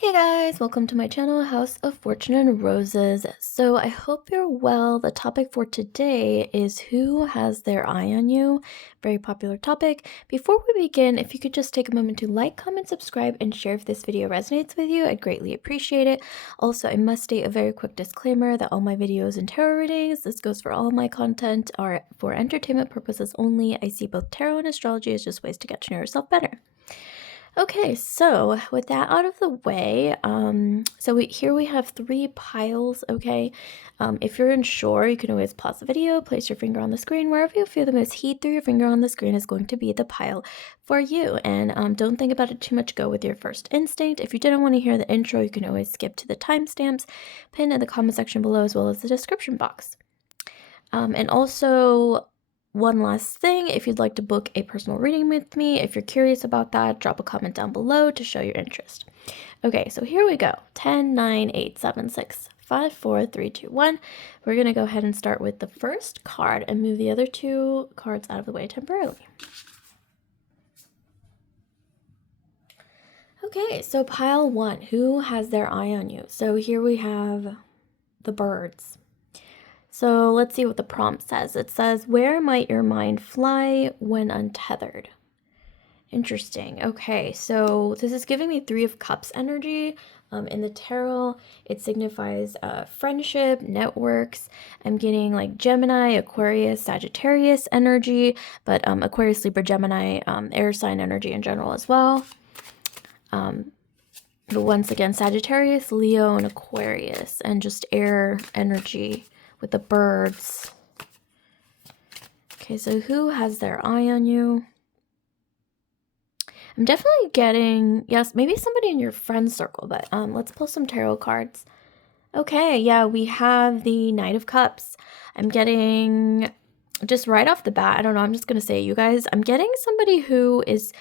Hey guys, welcome to my channel, House of Fortune and Roses. So I hope you're well. The topic for today is who has their eye on you? Very popular topic. Before we begin, if you could just take a moment to like, comment, subscribe, and share if this video resonates with you, I'd greatly appreciate it. Also, I must state a very quick disclaimer that all my videos and tarot readings, this goes for all my content, are for entertainment purposes only. I see both tarot and astrology as just ways to get to know yourself better. Okay, so with that out of the way, here we have three piles, okay? If you're unsure, you can always pause the video, place your finger on the screen. Wherever you feel the most heat through your finger on the screen is going to be the pile for you. And don't think about it too much. Go with your first instinct. If you didn't want to hear the intro, you can always skip to the timestamps pinned in the comment section below as well as the description box. And also, one last thing, if you'd like to book a personal reading with me, if you're curious about that, drop a comment down below to show your interest. Okay, so here we go. 10, 9, 8, 7, 6, 5, 4, 3, 2, 1. We're going to go ahead and start with the first card and move the other two cards out of the way temporarily. Okay, so pile 1, who has their eye on you? So here we have the birds. So let's see what the prompt says. It says, where might your mind fly when untethered? Interesting. Okay, so this is giving me Three of Cups energy. In the tarot, it signifies friendship, networks. I'm getting like Gemini, Aquarius, Sagittarius energy, but Aquarius, Libra, Gemini, air sign energy in general as well. But once again, Sagittarius, Leo, and Aquarius, and just air energy with the birds. Okay, so who has their eye on you? I'm definitely getting, yes, maybe somebody in your friend circle, but let's pull some tarot cards. Okay, yeah, we have the Knight of Cups. I'm getting, just right off the bat, I don't know, I'm just going to say, you guys, I'm getting somebody who is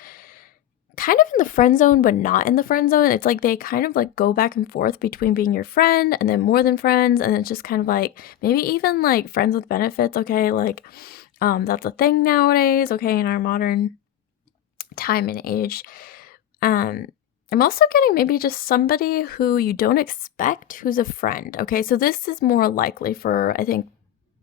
kind of in the friend zone, but not in the friend zone. It's like they kind of like go back and forth between being your friend and then more than friends. And it's just kind of like maybe even like friends with benefits. Okay. Like, that's a thing nowadays. Okay. In our modern time and age. I'm also getting maybe just somebody who you don't expect who's a friend. Okay. So this is more likely for, I think,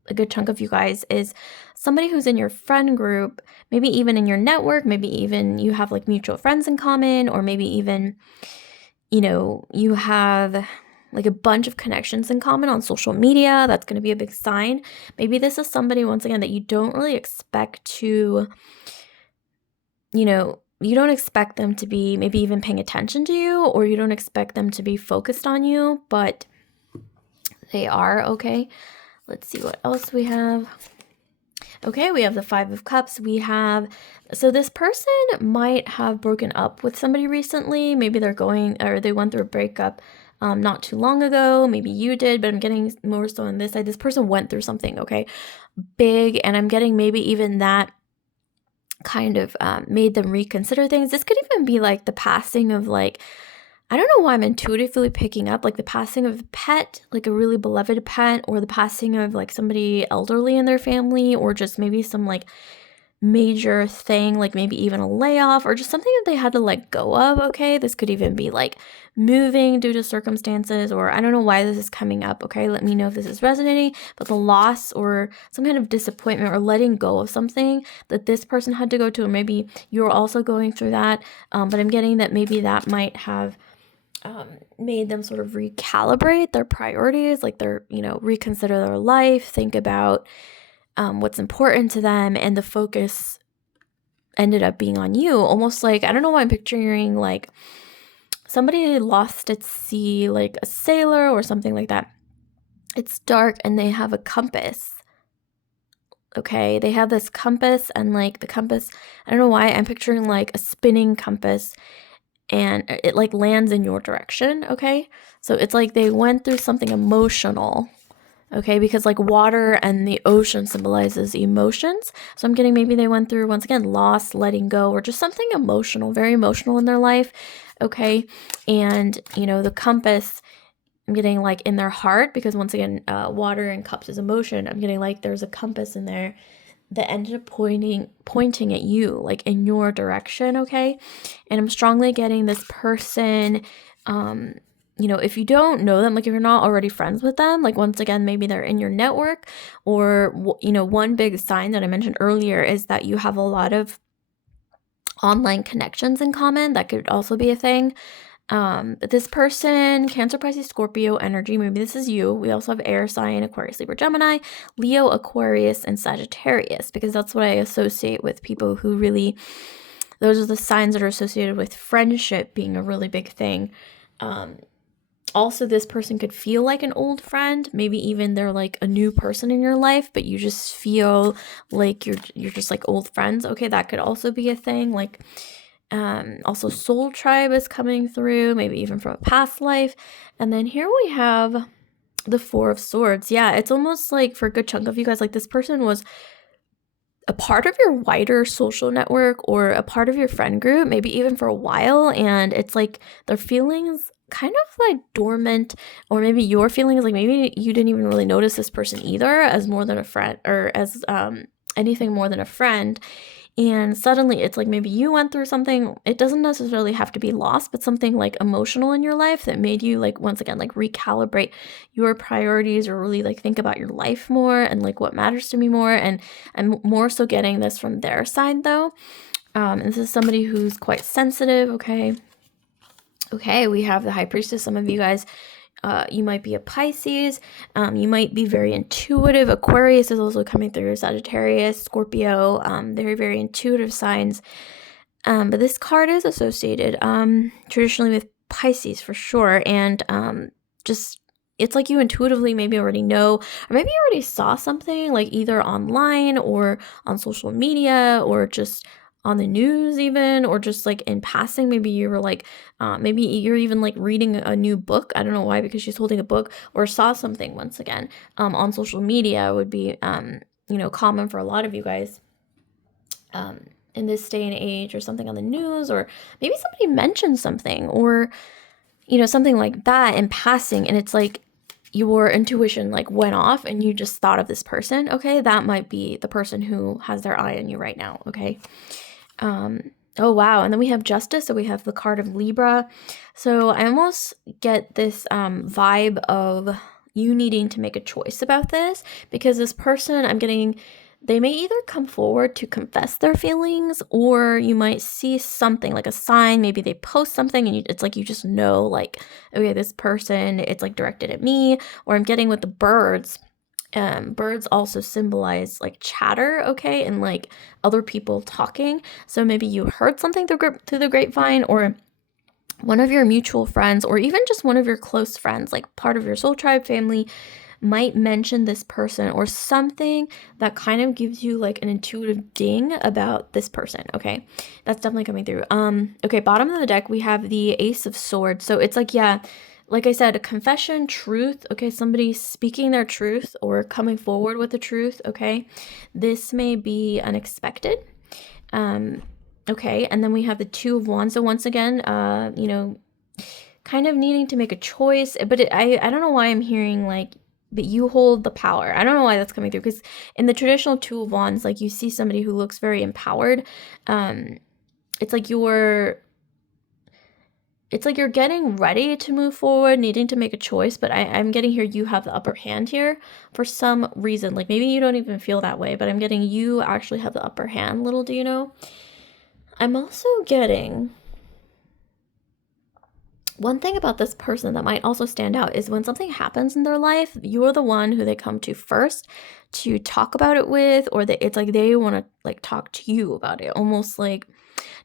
a good chunk of you guys is somebody who's in your friend group, maybe even in your network, maybe even you have like mutual friends in common, or maybe even, you know, you have like a bunch of connections in common on social media. That's going to be a big sign. Maybe this is somebody, once again, that you don't really expect to, you know, you don't expect them to be maybe even paying attention to you, or you don't expect them to be focused on you, but they are. Okay. Let's see what else we have. Okay, we have the Five of Cups. We have, so this person might have broken up with somebody recently. Maybe they're going, or they went through a breakup not too long ago. Maybe you did, but I'm getting more so on this side. This person went through something, okay, big, and I'm getting maybe even that kind of made them reconsider things. This could even be like the passing of like, I don't know why I'm intuitively picking up like the passing of a pet, like a really beloved pet, or the passing of like somebody elderly in their family, or just maybe some like major thing, like maybe even a layoff or just something that they had to let go of. Okay, this could even be like moving due to circumstances, or I don't know why this is coming up. Okay, let me know if this is resonating, but the loss or some kind of disappointment or letting go of something that this person had to go to, or maybe you're also going through that, but I'm getting that maybe that might have made them sort of recalibrate their priorities, like they're, you know, reconsider their life, think about what's important to them, and the focus ended up being on you. Almost like, I don't know why I'm picturing like somebody lost at sea, like a sailor or something like that. It's dark and they have a compass. Okay, they have this compass, and like the compass, I don't know why I'm picturing like a spinning compass, and it like lands in your direction. Okay, so it's like they went through something emotional. Okay, because like water and the ocean symbolizes emotions, so I'm getting maybe they went through, once again, loss, letting go, or just something emotional, very emotional in their life. Okay, and you know, the compass, I'm getting like in their heart, because once again, water and cups is emotion. I'm getting like there's a compass in there that ended up pointing at you, like in your direction, okay? And I'm strongly getting this person, if you don't know them, like if you're not already friends with them, like once again, maybe they're in your network, or, one big sign that I mentioned earlier is that you have a lot of online connections in common. That could also be a thing. But this person, Cancer, Pisces, Scorpio energy, maybe this is you. We also have air sign, Aquarius, Libra, Gemini, Leo, Aquarius, and Sagittarius, because that's what I associate with people who really, those are the signs that are associated with friendship being a really big thing. Also, this person could feel like an old friend. Maybe even they're like a new person in your life, but you just feel like you're just like old friends. Okay, that could also be a thing. Like, also soul tribe is coming through, maybe even from a past life. And then here we have the Four of Swords. Yeah, it's almost like for a good chunk of you guys, like this person was a part of your wider social network or a part of your friend group, maybe even for a while, and it's like their feelings kind of like dormant, or maybe your feelings, like maybe you didn't even really notice this person either as more than a friend, or as anything more than a friend. And suddenly it's like maybe you went through something. It doesn't necessarily have to be loss, but something like emotional in your life that made you like, once again, like recalibrate your priorities, or really like think about your life more and like what matters to me more. And I'm more so getting this from their side though. And this is somebody who's quite sensitive. Okay, we have the High Priestess. Some of you guys, you might be a Pisces. You might be very intuitive. Aquarius is also coming through. Sagittarius, Scorpio, very, very intuitive signs. But this card is associated traditionally with Pisces for sure. And just, it's like you intuitively maybe already know, or maybe you already saw something like either online or on social media, or just on the news even, or just like in passing. Maybe you were like, maybe you're even like reading a new book. I don't know why, because she's holding a book, or saw something once again on social media would be, common for a lot of you guys in this day and age, or something on the news, or maybe somebody mentioned something, or, something like that in passing. And it's like your intuition like went off and you just thought of this person. Okay, that might be the person who has their eye on you right now. Okay. Oh wow, and then we have Justice, so we have the card of Libra. So I almost get this vibe of you needing to make a choice about this, because this person, I'm getting, they may either come forward to confess their feelings, or you might see something like a sign. Maybe they post something and it's like you just know, like, okay, this person, it's like directed at me. Or I'm getting with the birds. Birds also symbolize like chatter, okay, and like other people talking. So maybe you heard something through the grapevine, or one of your mutual friends, or even just one of your close friends, like part of your soul tribe family, might mention this person, or something that kind of gives you like an intuitive ding about this person. Okay, that's definitely coming through. Okay, bottom of the deck we have the Ace of Swords. So it's like, yeah, like I said, a confession, truth. Okay, somebody speaking their truth or coming forward with the truth. Okay, this may be unexpected. Okay, and then we have the Two of Wands. So once again, kind of needing to make a choice, but I don't know why I'm hearing like, but you hold the power. I don't know why that's coming through, because in the traditional Two of Wands, like you see somebody who looks very empowered. It's like you're getting ready to move forward, needing to make a choice, but I'm getting here you have the upper hand here for some reason. Like maybe you don't even feel that way, but I'm getting you actually have the upper hand, little do you know. I'm also getting one thing about this person that might also stand out is when something happens in their life, you're the one who they come to first to talk about it with, or it's like they want to like talk to you about it, almost like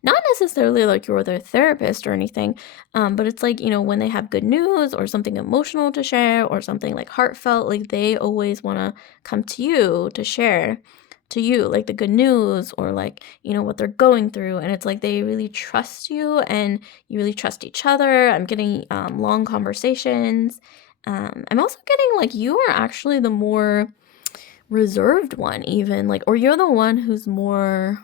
not necessarily like you're their therapist or anything, but it's like, when they have good news or something emotional to share or something like heartfelt, like they always want to come to you to share to you like the good news, or like, what they're going through. And it's like they really trust you and you really trust each other. I'm getting long conversations. I'm also getting like you are actually the more reserved one, even like, or you're the one who's more,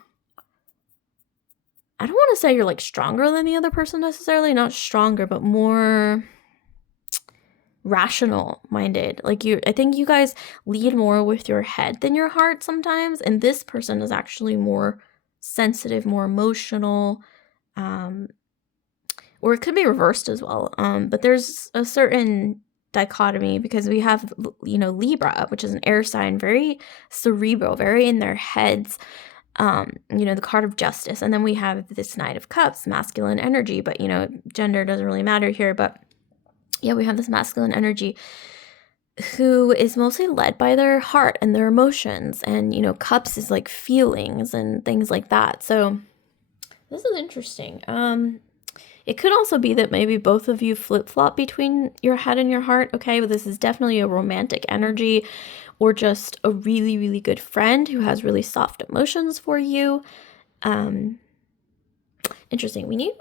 I don't want to say you're like stronger than the other person necessarily, not stronger, but more, rational minded. Like I think you guys lead more with your head than your heart sometimes. And this person is actually more sensitive, more emotional, or it could be reversed as well. But there's a certain dichotomy because we have, Libra, which is an air sign, very cerebral, very in their heads. The card of justice. And then we have this Knight of Cups, masculine energy, but, gender doesn't really matter here. But yeah, we have this masculine energy who is mostly led by their heart and their emotions. And, cups is like feelings and things like that. So this is interesting. It could also be that maybe both of you flip-flop between your head and your heart, okay? But this is definitely a romantic energy or just a really, really good friend who has really soft emotions for you. Interesting. We need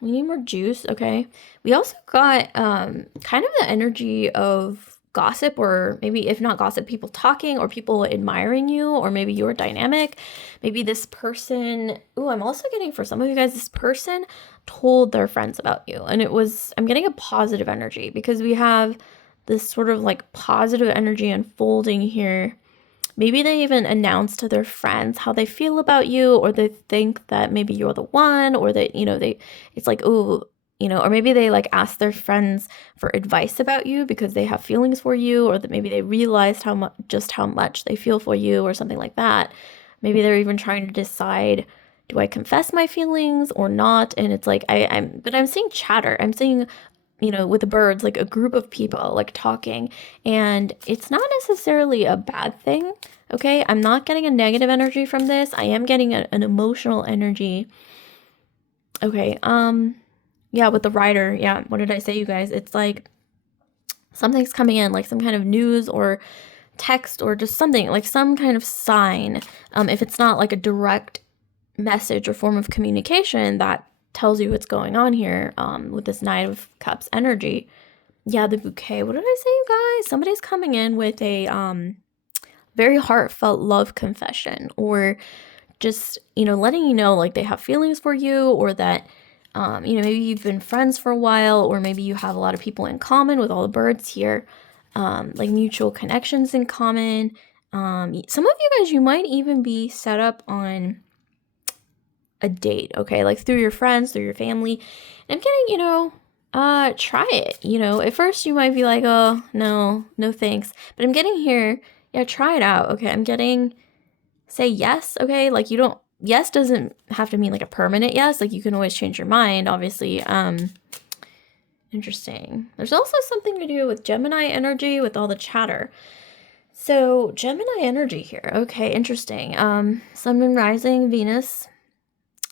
more juice, okay? We also got kind of the energy of gossip, or maybe if not gossip, people talking or people admiring you, or maybe your dynamic. Maybe this person, I'm also getting for some of you guys, this person told their friends about you. And I'm getting a positive energy because we have this sort of like positive energy unfolding here. Maybe they even announce to their friends how they feel about you, or they think that maybe you're the one, or that, it's like, or maybe they like ask their friends for advice about you because they have feelings for you, or that maybe they realized how much they feel for you, or something like that. Maybe they're even trying to decide, do I confess my feelings or not? And it's like, I'm seeing chatter. I'm seeing, with the birds, like a group of people like talking, and it's not necessarily a bad thing. Okay. I'm not getting a negative energy from this. I am getting an emotional energy. Okay. Yeah, with the rider. Yeah. What did I say, you guys? It's like something's coming in, like some kind of news or text or just something, like some kind of sign. If it's not like a direct message or form of communication that tells you what's going on here, with this Knight of Cups energy. Yeah, the bouquet. What did I say, you guys? Somebody's coming in with a very heartfelt love confession, or just, letting you know like they have feelings for you, or that maybe you've been friends for a while, or maybe you have a lot of people in common with all the birds here, like mutual connections in common. Some of you guys, you might even be set up on a date, okay, like through your friends, through your family. And I'm getting, try it. At first you might be like, oh, no thanks. But I'm getting here, yeah, try it out, okay? I'm getting, say yes, okay? Like yes doesn't have to mean like a permanent yes. Like you can always change your mind, obviously. Interesting. There's also something to do with Gemini energy with all the chatter. So Gemini energy here. Okay, interesting. Sun, Moon, Rising, Venus,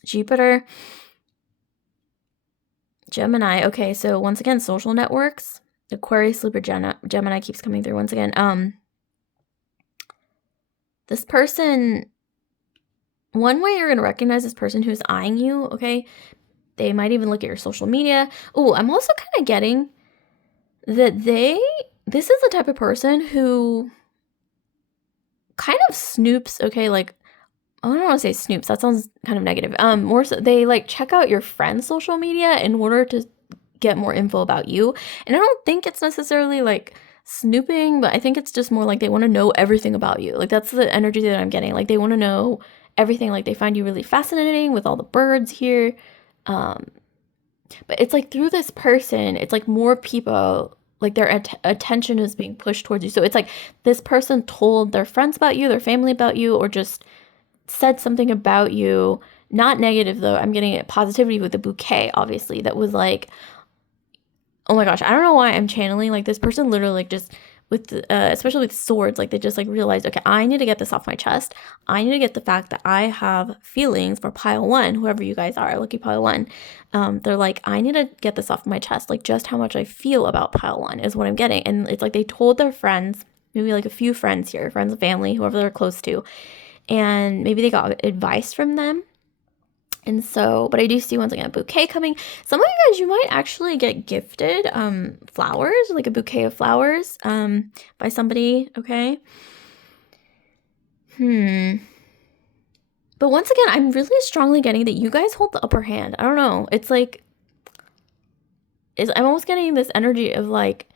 Jupiter, Gemini. Okay, so once again, social networks. Aquarius, Libra, Gemini keeps coming through once again. This person, one way you're going to recognize this person who's eyeing you, okay? They might even look at your social media. Oh, I'm also kind of getting that this is the type of person who kind of snoops, okay? Like, I don't want to say snoops. That sounds kind of negative. More so, they like check out your friend's social media in order to get more info about you. And I don't think it's necessarily like snooping, but I think it's just more like they want to know everything about you. Like that's the energy that I'm getting. Like they want to know everything. Like they find you really fascinating with all the birds here. But it's like through this person, it's like more people, like their attention is being pushed towards you. So it's like this person told their friends about you, their family about you, or just said something about you. Not negative though. I'm getting positivity with the bouquet, obviously. That was like, oh my gosh, I don't know why I'm channeling like this person literally like just with especially with swords, like they just like realized, okay, I need to get this off my chest. I need to get the fact that I have feelings for pile one, whoever you guys are, lucky pile one. They're like, I need to get this off my chest. Like just how much I feel about pile one is what I'm getting. And it's like they told their friends, maybe like a few friends here, friends and family, whoever they're close to, and maybe they got advice from them. And so, but I do see once again a bouquet coming. Some of you guys, you might actually get gifted flowers, like a bouquet of flowers by somebody, okay? But once again, I'm really strongly getting that you guys hold the upper hand. I don't know. It's like, I'm almost getting this energy of like,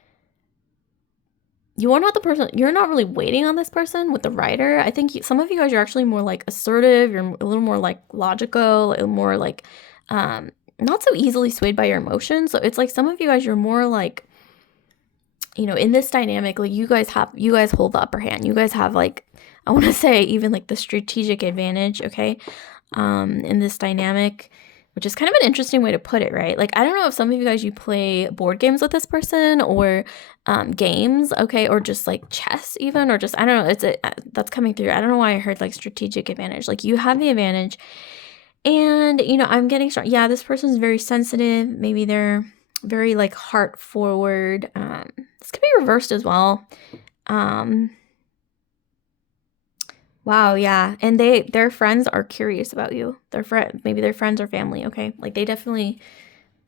you are not the person, you're not really waiting on this person with the writer. I think some of you guys are actually more like assertive, you're a little more like logical, a little more like not so easily swayed by your emotions. So it's like some of you guys, you're more like, you know, in this dynamic, like you guys hold the upper hand. You guys have like, I want to say even like the strategic advantage, okay, in this dynamic, which is kind of an interesting way to put it, right? Like, I don't know if some of you guys, you play board games with this person or games, okay, or just like chess even, or just, I don't know, that's coming through. I don't know why I heard like strategic advantage. Like you have the advantage, and, you know, I'm getting strong. Yeah, this person's very sensitive. Maybe they're very like heart forward. This could be reversed as well. Wow, yeah. And their friends are curious about you. Maybe their friends or family, okay? Like they definitely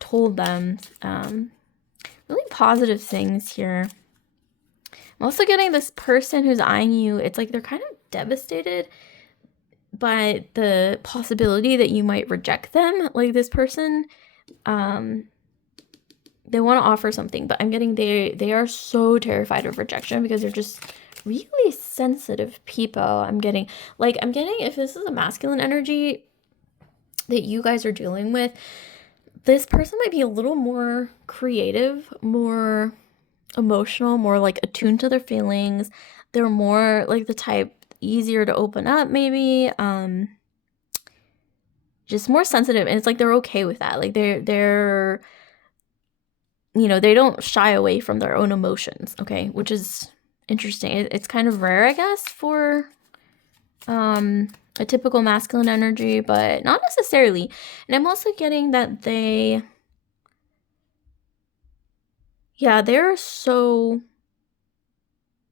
told them really positive things here. I'm also getting this person who's eyeing you. It's like they're kind of devastated by the possibility that you might reject them. Like this person, they want to offer something, but I'm getting they are so terrified of rejection because they're just really sensitive people. I'm getting if this is a masculine energy that you guys are dealing with, this person might be a little more creative, more emotional, more like attuned to their feelings. They're more like the type easier to open up, maybe just more sensitive, and it's like they're okay with that. Like they're you know, they don't shy away from their own emotions, okay, which is interesting. It's kind of rare, I guess, for a typical masculine energy, but not necessarily. And I'm also getting that they're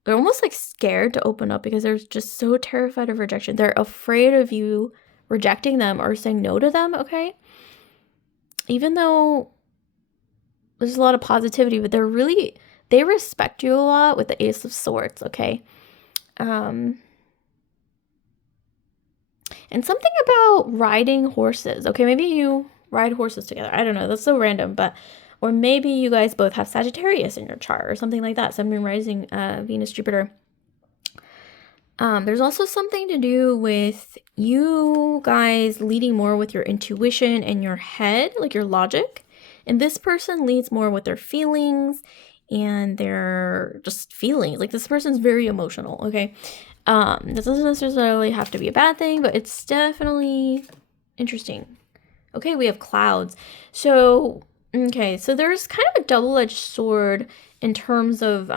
almost like scared to open up because they're just so terrified of rejection. They're afraid of you rejecting them or saying no to them, okay? Even though there's a lot of positivity, but they respect you a lot with the Ace of Swords, okay? And something about riding horses, okay? Maybe you ride horses together. I don't know. That's so random, but... Or maybe you guys both have Sagittarius in your chart or something like that. Sun, Moon, Rising, Venus, Jupiter. There's also something to do with you guys leading more with your intuition and your head, like your logic. And this person leads more with their feelings and their just feelings. Like this person's very emotional, okay? This doesn't necessarily have to be a bad thing, but it's definitely interesting. Okay, we have clouds. So, okay, so there's kind of a double-edged sword in terms of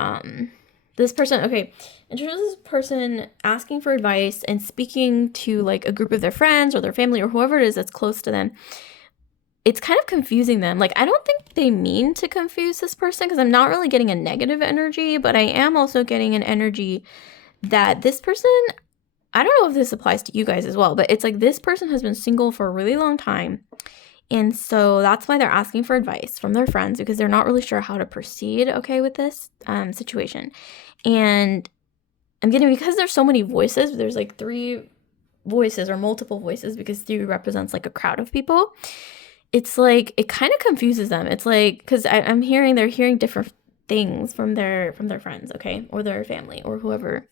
this person. Okay, in terms of this person asking for advice and speaking to like a group of their friends or their family or whoever it is that's close to them, it's kind of confusing them. Like, I don't think they mean to confuse this person because I'm not really getting a negative energy, but I am also getting an energy that this person, I don't know if this applies to you guys as well, but it's like this person has been single for a really long time. And so that's why they're asking for advice from their friends because they're not really sure how to proceed, okay, with this situation. And I'm getting, because there's so many voices, there's like 3 voices or multiple voices because 3 represents like a crowd of people. It's like, it kind of confuses them. It's like, because they're hearing different things from their friends, okay, or their family or whoever.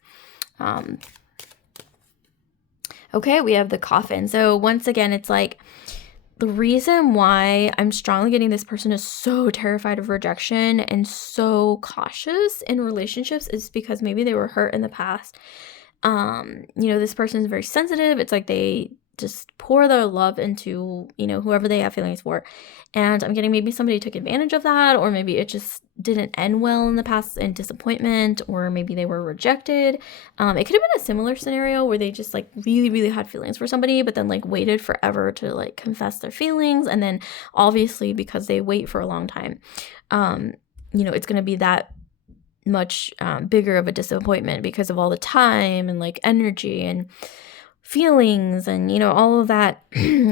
Okay, we have the coffin. So once again, it's like, the reason why I'm strongly getting this person is so terrified of rejection and so cautious in relationships is because maybe they were hurt in the past. You know, this person is very sensitive. It's like they just pour their love into, you know, whoever they have feelings for. And I'm getting maybe somebody took advantage of that, or maybe it just didn't end well in the past in disappointment, or maybe they were rejected. It could have been a similar scenario where they just like really, really had feelings for somebody, but then like waited forever to like confess their feelings. And then obviously because they wait for a long time, you know, it's going to be that much bigger of a disappointment because of all the time and like energy and feelings and, you know, all of that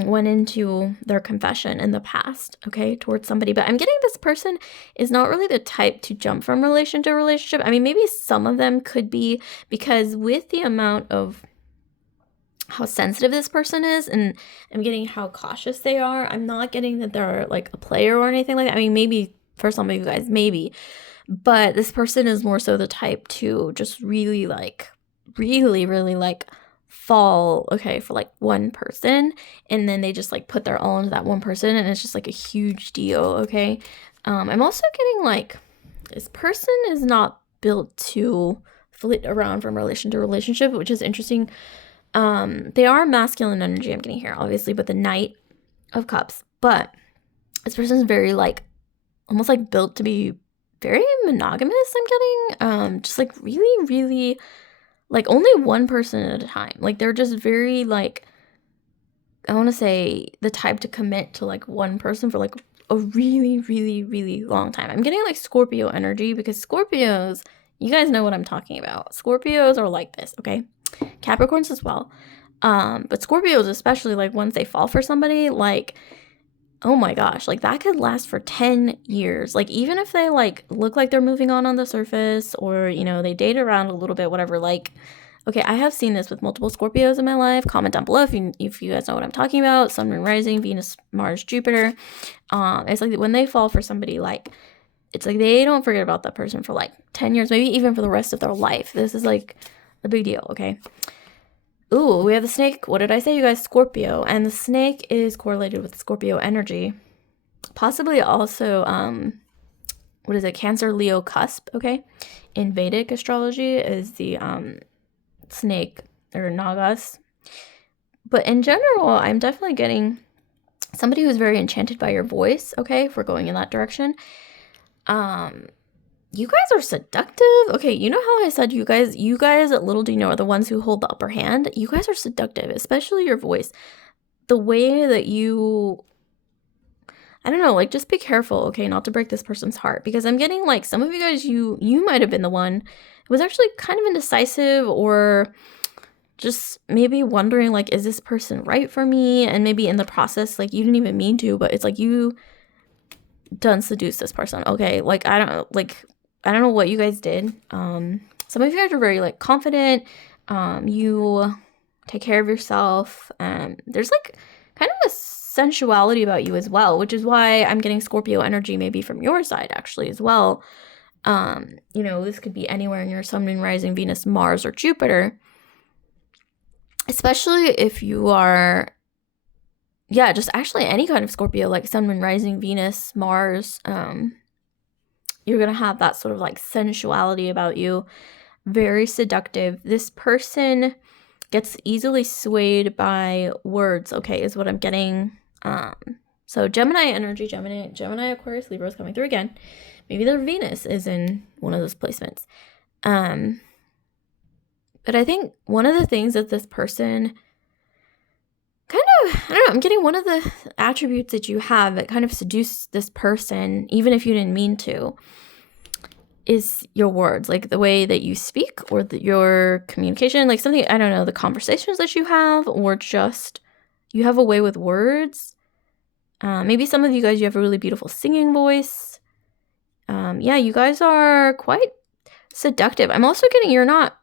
went into their confession in the past, okay, towards somebody. But I'm getting this person is not really the type to jump from relationship to relationship. I mean, maybe some of them could be, because with the amount of how sensitive this person is, and I'm getting how cautious they are, I'm not getting that they're like a player or anything like that. I mean, maybe for some of you guys, maybe. But this person is more so the type to just really like, really, really like fall, okay, for like one person, and then they just like put their all into that one person, and it's just like a huge deal, okay? I'm also getting like, this person is not built to flit around from relation to relationship, which is interesting. They are masculine energy I'm getting here, obviously, but the Knight of Cups. But this person's very like, almost like built to be very monogamous, I'm getting. Just like really, really, like only one person at a time. Like they're just very like, I want to say the type to commit to like one person for like a really, really, really long time. I'm getting like Scorpio energy because Scorpios, you guys know what I'm talking about. Scorpios are like this, okay? Capricorns as well. But Scorpios, especially, like once they fall for somebody, like, oh my gosh, like that could last for 10 years. Like even if they like look like they're moving on the surface, or, you know, they date around a little bit, whatever, like, okay, I have seen this with multiple Scorpios in my life. Comment down below if you guys know what I'm talking about. Sun, Moon, Rising, Venus, Mars, Jupiter. It's like when they fall for somebody, like, it's like they don't forget about that person for like 10 years, maybe even for the rest of their life. This is like a big deal, okay? Ooh, we have the snake. What did I say, you guys? Scorpio. And the snake is correlated with Scorpio energy. Possibly also, what is it? Cancer, Leo, cusp, okay? In Vedic astrology is the snake or Nagas. But in general, I'm definitely getting somebody who's very enchanted by your voice, okay? If we're going in that direction. You guys are seductive. Okay, you know how I said you guys, little do you know, are the ones who hold the upper hand. You guys are seductive, especially your voice. The way that you, I don't know, like just be careful, okay, not to break this person's heart, because I'm getting like some of you guys, you might have been the one who was actually kind of indecisive, or just maybe wondering like, is this person right for me? And maybe in the process, like you didn't even mean to, but it's like you done seduce this person, okay? Like I don't know what you guys did. Some of you guys are very like confident. You take care of yourself. There's like kind of a sensuality about you as well, which is why I'm getting Scorpio energy maybe from your side actually as well. You know, this could be anywhere in your Sun, Moon, Rising, Venus, Mars, or Jupiter. Especially if you are, yeah, just actually any kind of Scorpio, like Sun, Moon, Rising, Venus, Mars. You're going to have that sort of like sensuality about you. Very seductive. This person gets easily swayed by words, okay, is what I'm getting. So Gemini energy, Gemini, Aquarius, Libra is coming through again. Maybe their Venus is in one of those placements. But I think one of the things that this person kind of, I don't know, I'm getting one of the attributes that you have that kind of seduce this person, even if you didn't mean to, is your words, like the way that you speak, or your communication, like something, I don't know, the conversations that you have, or just you have a way with words. Maybe some of you guys, you have a really beautiful singing voice. Yeah, you guys are quite seductive. I'm also getting you're not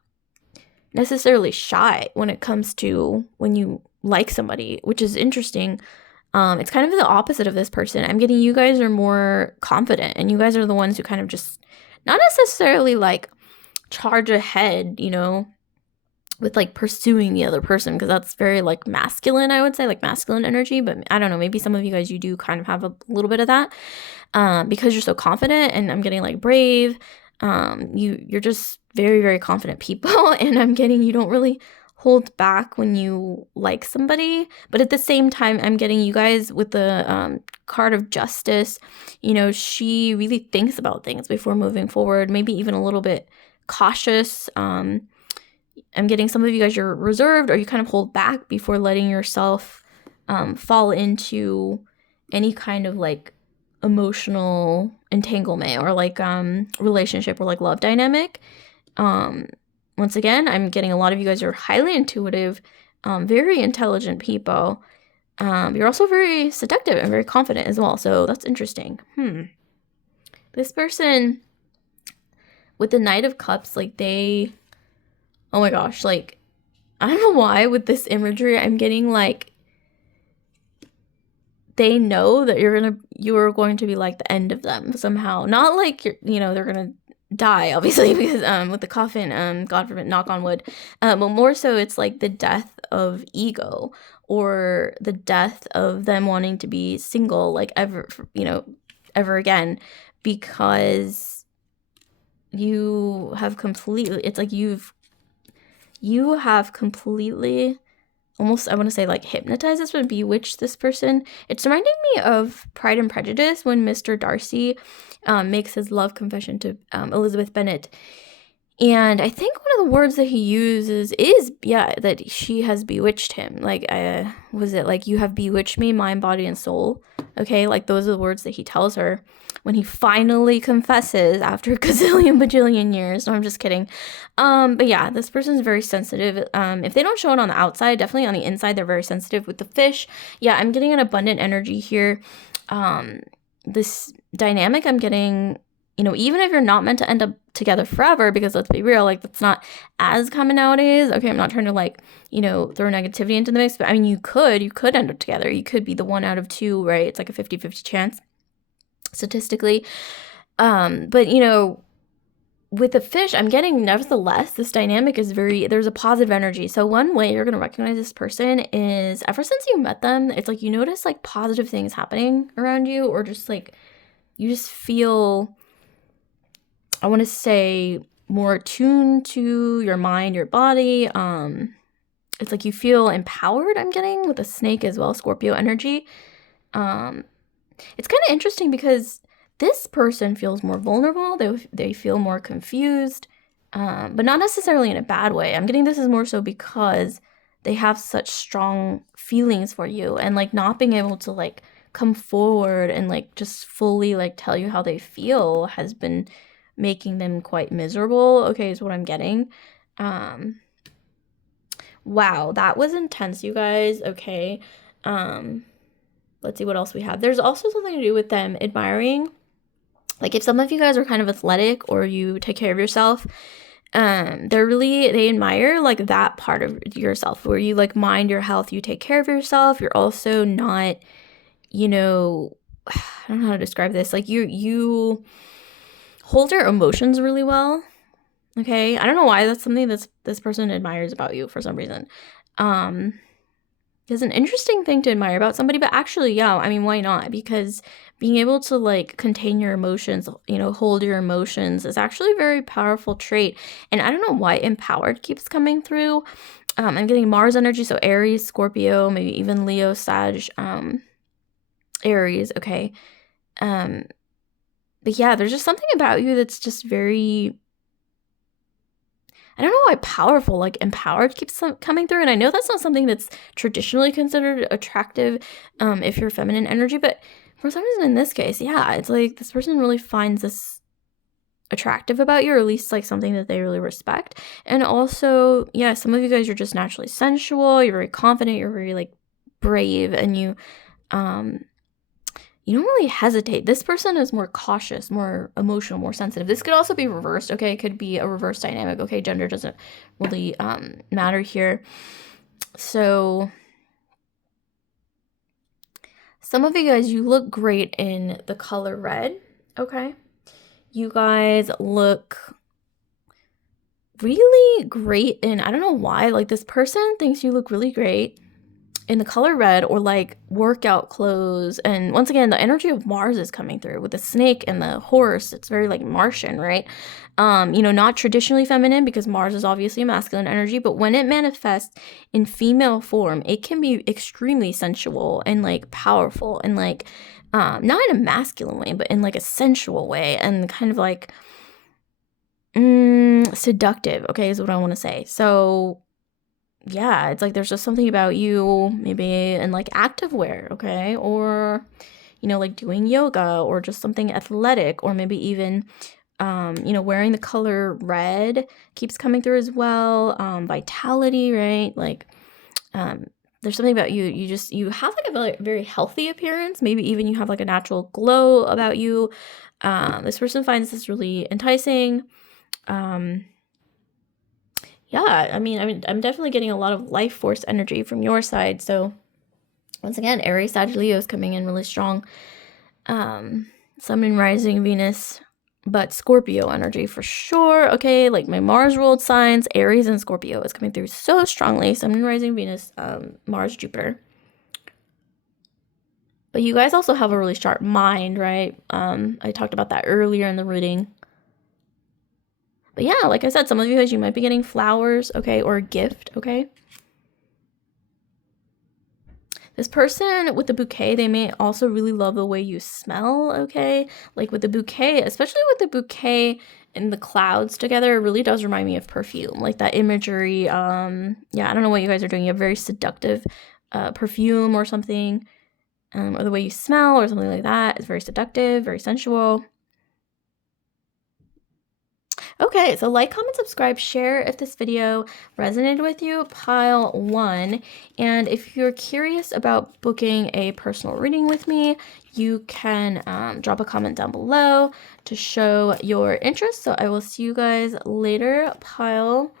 necessarily shy when it comes to when you like somebody, which is interesting. It's kind of the opposite of this person. I'm getting you guys are more confident, and you guys are the ones who kind of just not necessarily like charge ahead, you know, with like pursuing the other person, because that's very like masculine, I would say, like masculine energy. But I don't know, maybe some of you guys, you do kind of have a little bit of that because you're so confident. And I'm getting like brave. You're just very, very confident people. And I'm getting you don't really hold back when you like somebody, but at the same time, I'm getting you guys with the card of justice. You know, she really thinks about things before moving forward, maybe even a little bit cautious. I'm getting some of you guys, you're reserved, or you kind of hold back before letting yourself fall into any kind of like emotional entanglement, or like relationship, or like love dynamic. Once again, I'm getting a lot of you guys are highly intuitive, very intelligent people. You're also very seductive and very confident as well. So that's interesting. This person with the Knight of Cups, like they, oh my gosh, like, I don't know why with this imagery, I'm getting like they know that you're going to be like the end of them somehow. Not like they're gonna die, obviously, because with the coffin, God forbid, knock on wood. But more so it's like the death of ego, or the death of them wanting to be single, like ever again, because you have completely, it's like you have completely, almost, I want to say like hypnotized this one, bewitched this person. It's reminding me of Pride and Prejudice when Mr. Darcy makes his love confession to Elizabeth Bennet. And I think one of the words that he uses is, that she has bewitched him. Like, was it like, you have bewitched me, mind, body, and soul? Okay, like those are the words that he tells her when he finally confesses after a gazillion bajillion years. No, I'm just kidding. But yeah, this person's very sensitive. If they don't show it on the outside, definitely on the inside, they're very sensitive. With the fish, yeah, I'm getting an abundant energy here. This dynamic I'm getting, even if you're not meant to end up together forever, because let's be real, like that's not as common nowadays. Okay, I'm not trying to like, throw negativity into the mix, but I mean, you could end up together. You could be the one out of two, right? It's like a 50-50 chance statistically. But with the fish, I'm getting, nevertheless, this dynamic is there's a positive energy. So one way you're going to recognize this person is ever since you met them, it's like you notice like positive things happening around you, or just like you just feel, I want to say, more attuned to your mind, your body. It's like you feel empowered, I'm getting, with a snake as well, Scorpio energy. It's kind of interesting because this person feels more vulnerable. They feel more confused, but not necessarily in a bad way. I'm getting this is more so because they have such strong feelings for you, and like not being able to like come forward and like just fully like tell you how they feel has been making them quite miserable. Okay, is what I'm getting. Wow, that was intense, you guys. Okay. Let's see what else we have. There's also something to do with them admiring. Like if some of you guys are kind of athletic or you take care of yourself, they admire like that part of yourself where you like mind your health, you take care of yourself. You're also not, I don't know how to describe this. Like you hold your emotions really well. Okay. I don't know why that's something this person admires about you for some reason. It's an interesting thing to admire about somebody, but actually, yeah, I mean, why not? Because being able to like contain your emotions, hold your emotions is actually a very powerful trait. And I don't know why empowered keeps coming through. I'm getting Mars energy, so Aries, Scorpio, maybe even Leo, Sag, Aries, okay. But yeah, there's just something about you that's just very, I don't know why powerful, like empowered keeps coming through. And I know that's not something that's traditionally considered attractive if you're feminine energy, but for some reason in this case, yeah, it's like this person really finds this attractive about you, or at least like something that they really respect. And also, yeah, some of you guys are just naturally sensual, you're very confident, you're very like brave, and you don't really hesitate. This person is more cautious, more emotional, more sensitive. This could also be reversed, okay? It could be a reverse dynamic, okay? Gender doesn't really matter here. So some of you guys, you look great in the color red, okay? You guys look really great in, I don't know why, like this person thinks you look really great in the color red, or like workout clothes. And once again, the energy of Mars is coming through with the snake and the horse. It's very like Martian, right? Not traditionally feminine, because Mars is obviously a masculine energy, but when it manifests in female form, it can be extremely sensual and like powerful, and like not in a masculine way, but in like a sensual way, and kind of like seductive, okay, is what I want to say. So yeah, it's like there's just something about you, maybe in like activewear, okay? Or, like doing yoga, or just something athletic, or maybe even, wearing the color red keeps coming through as well. Vitality, right? Like, there's something about you. You have like a very, very healthy appearance. Maybe even you have like a natural glow about you. This person finds this really enticing. Yeah, I mean, I'm definitely getting a lot of life force energy from your side. So Once again, Aries, Sagittarius, Leo is coming in really strong. Sun and rising Venus, but Scorpio energy for sure. Okay, like my Mars ruled signs, Aries and Scorpio is coming through so strongly. Sun and rising Venus, Mars, Jupiter. But you guys also have a really sharp mind, right? I talked about that earlier in the reading. But yeah, like I said, some of you guys, you might be getting flowers, okay, or a gift, okay? This person with the bouquet, they may also really love the way you smell, okay? Like with the bouquet, especially with the bouquet and the clouds together, it really does remind me of perfume. Like that imagery, yeah, I don't know what you guys are doing. You have very seductive perfume or something, or the way you smell or something like that is very seductive, very sensual. Okay, so like, comment, subscribe, share if this video resonated with you, pile 1. And if you're curious about booking a personal reading with me, you can drop a comment down below to show your interest. So I will see you guys later, pile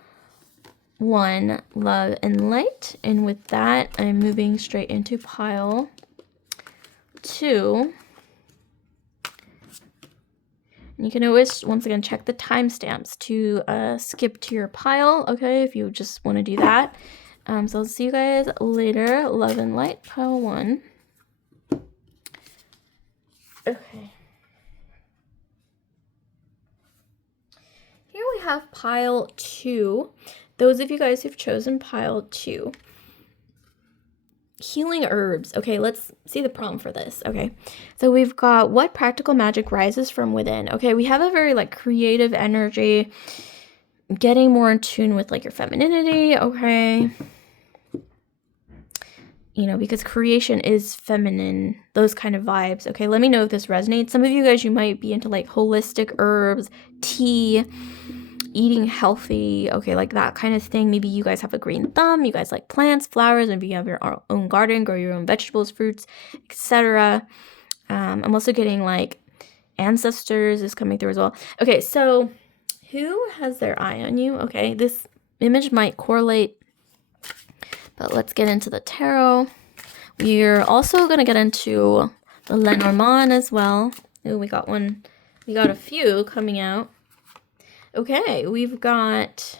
1, love and light. And with that, I'm moving straight into pile 2. You can always, once again, check the timestamps to skip to your pile, okay, if you just want to do that. So I'll see you guys later. Love and light, pile 1. Okay. Here we have pile 2. Those of you guys who've chosen pile 2. Healing herbs. Okay, let's see the prompt for this. Okay, so we've got what practical magic rises from within. Okay, we have a very like creative energy, getting more in tune with like your femininity. Okay, you know, because creation is feminine, those kind of vibes. Okay, let me know if this resonates. Some of you guys, you might be into like holistic herbs, tea, eating healthy, okay, like that kind of thing. Maybe you guys have a green thumb, you guys like plants, flowers, and if you have your own garden, grow your own vegetables, fruits, etc. I'm also getting like ancestors is coming through as well. Okay, so who has their eye on you? Okay, this image might correlate, but let's get into the tarot. We're also going to get into the Lenormand as well. Ooh, we got a few coming out. Okay, we've got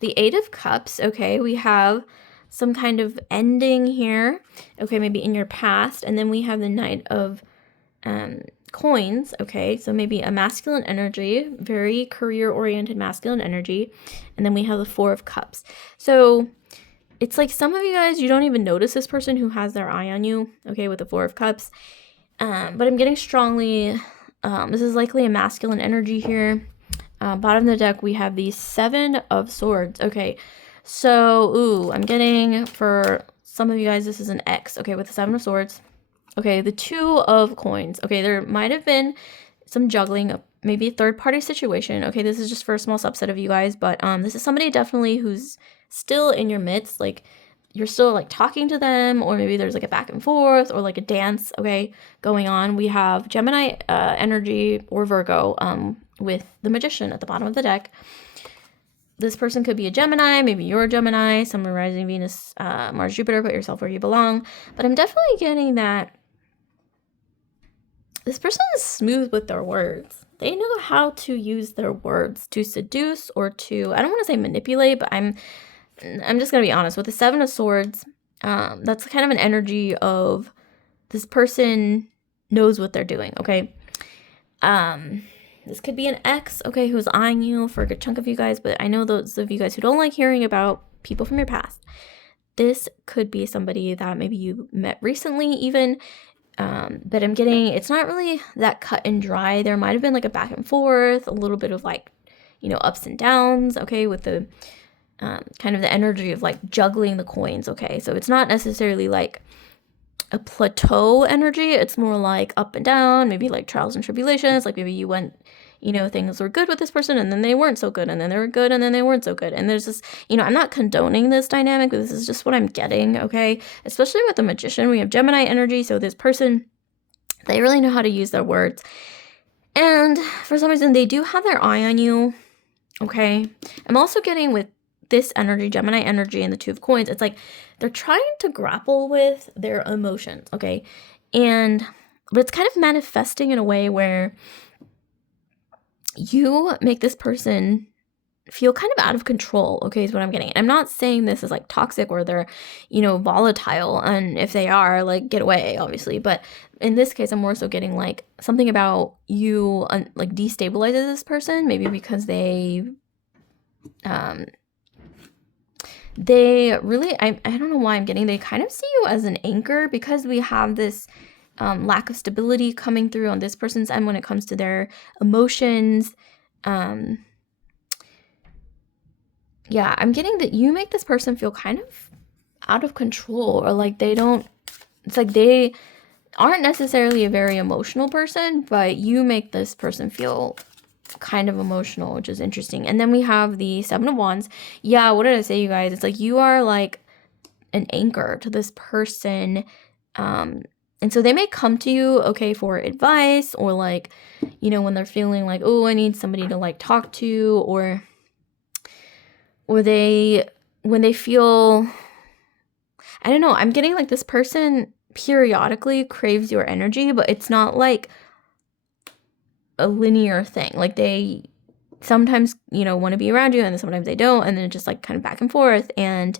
the 8 of Cups. Okay, we have some kind of ending here. Okay, maybe in your past. And then we have the Knight of Coins. Okay, so maybe a masculine energy, very career-oriented masculine energy. And then we have the 4 of Cups. So it's like some of you guys, you don't even notice this person who has their eye on you. Okay, with the 4 of Cups. But I'm getting strongly, this is likely a masculine energy here. Bottom of the deck, we have the 7 of Swords. Okay, so, I'm getting, for some of you guys, this is an X, okay, with the 7 of Swords. Okay, the 2 of Coins. Okay, there might have been some juggling, maybe a third-party situation. Okay, this is just for a small subset of you guys, but this is somebody definitely who's still in your midst, like, you're still, like, talking to them, or maybe there's, like, a back and forth, or, like, a dance, okay, going on. We have Gemini energy, or Virgo, with the Magician at the bottom of the deck. This person could be a Gemini, maybe you're a Gemini, Sun, rising Venus, Mars, Jupiter, put yourself where you belong. But I'm definitely getting that this person is smooth with their words. They know how to use their words to seduce or to, I don't want to say manipulate, but I'm just going to be honest. With the 7 of Swords, that's kind of an energy of this person knows what they're doing, okay? This could be an ex, okay, who's eyeing you for a good chunk of you guys, but I know those of you guys who don't like hearing about people from your past. This could be somebody that maybe you met recently even, but I'm getting, it's not really that cut and dry. There might have been like a back and forth, a little bit of like, you know, ups and downs, okay, with the kind of the energy of like juggling the coins, okay? So it's not necessarily like a plateau energy. It's more like up and down, maybe like trials and tribulations. Like maybe you went, you know, things were good with this person and then they weren't so good, and then they were good and then they weren't so good. And there's this, you know, I'm not condoning this dynamic, but this is just what I'm getting, okay? Especially with the Magician, we have Gemini energy. So this person, they really know how to use their words. And for some reason, they do have their eye on you, okay? I'm also getting with this energy, Gemini energy, and the Two of Coins, it's like they're trying to grapple with their emotions, okay? But it's kind of manifesting in a way where you make this person feel kind of out of control, okay, is what I'm getting. I'm not saying this is like toxic or they're, volatile, and if they are, like, get away, obviously. But in this case, I'm more so getting like something about you like destabilizes this person, maybe because they really, I don't know why I'm getting, they kind of see you as an anchor, because we have this lack of stability coming through on this person's end when it comes to their emotions. Yeah, I'm getting that you make this person feel kind of out of control, or like it's like they aren't necessarily a very emotional person, but you make this person feel kind of emotional, which is interesting. And then we have the Seven of Wands. Yeah, what did I say, you guys? It's like you are like an anchor to this person. And so they may come to you, okay, for advice, or like, when they're feeling like, oh, I need somebody to like talk to, or when they feel, I don't know, I'm getting like this person periodically craves your energy, but it's not like a linear thing. Like they sometimes, want to be around you, and then sometimes they don't, and then it's just like kind of back and forth. And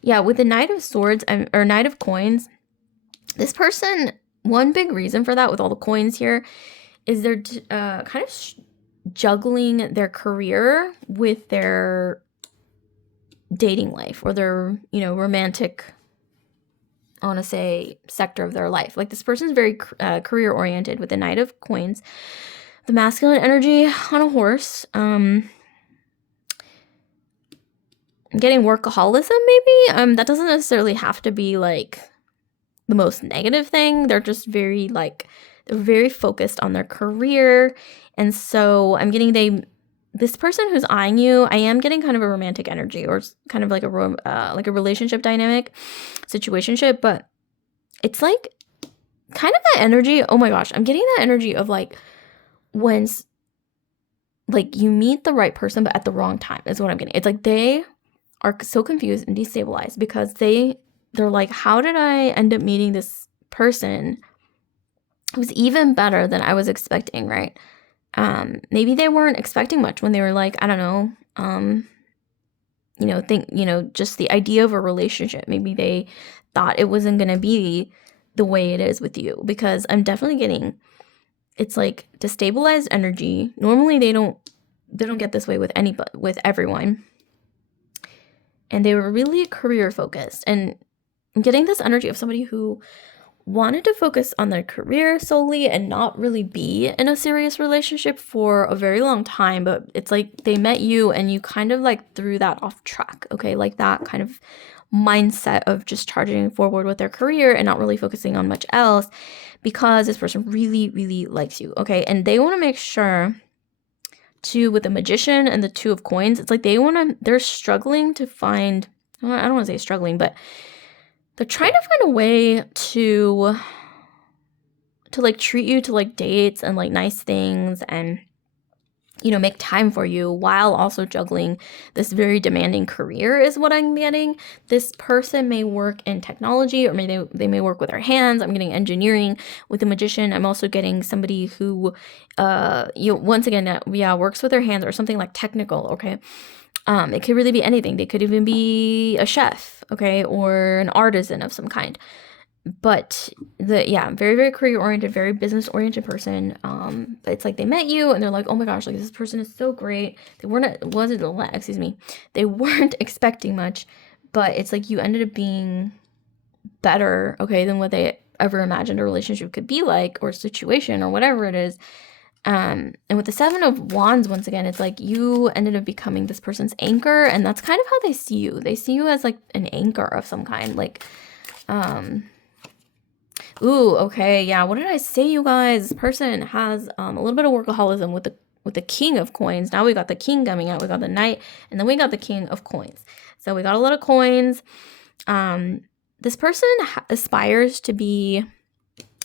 yeah, with the Knight of Swords or Knight of Coins, this person, one big reason for that with all the coins here is they're kind of juggling their career with their dating life, or their, romantic, I want to say, sector of their life. Like this person's very career oriented with the Knight of Coins, the masculine energy on a horse. I'm getting workaholism, maybe. That doesn't necessarily have to be like the most negative thing. They're just very they're very focused on their career. And so I'm getting this person who's eyeing you, I am getting kind of a romantic energy, or kind of like a relationship dynamic, situationship, but it's like kind of that energy. Oh my gosh, I'm getting that energy of like when like you meet the right person but at the wrong time is what I'm getting. It's like they are so confused and destabilized because they're like, how did I end up meeting this person who's even better than I was expecting, right? Maybe they weren't expecting much when they were like, I don't know, just the idea of a relationship. Maybe they thought it wasn't going to be the way it is with you, because I'm definitely getting, it's like destabilized energy. Normally they don't get this way with everyone. And they were really career focused, and I'm getting this energy of somebody who wanted to focus on their career solely and not really be in a serious relationship for a very long time. But it's like they met you and you kind of like threw that off track, okay? Like that kind of mindset of just charging forward with their career and not really focusing on much else, because this person really, really likes you, okay? And they want to make sure to, with the Magician and the Two of Coins, it's like they're struggling to find, I don't want to say struggling, but they're trying to find a way to like treat you to like dates and like nice things, and make time for you, while also juggling this very demanding career is what I'm getting. This person may work in technology, or maybe they may work with their hands. I'm getting engineering with the Magician. I'm also getting somebody who once again works with their hands, or something like technical, okay? It could really be anything. They could even be a chef, okay, or an artisan of some kind. But very, very career-oriented, very business-oriented person. But it's like they met you and they're like, oh my gosh, like this person is so great. They weren't expecting much, but it's like you ended up being better, okay, than what they ever imagined a relationship could be like, or situation, or whatever it is. And with the Seven of Wands, once again, it's like you ended up becoming this person's anchor, and that's kind of how they see you. They see you as like an anchor of some kind, like, ooh, okay, yeah, what did I say, you guys? This person has a little bit of workaholism with the King of Coins. Now we got the King coming out, we got the Knight, and then we got the King of Coins. So we got a lot of coins. This person aspires to be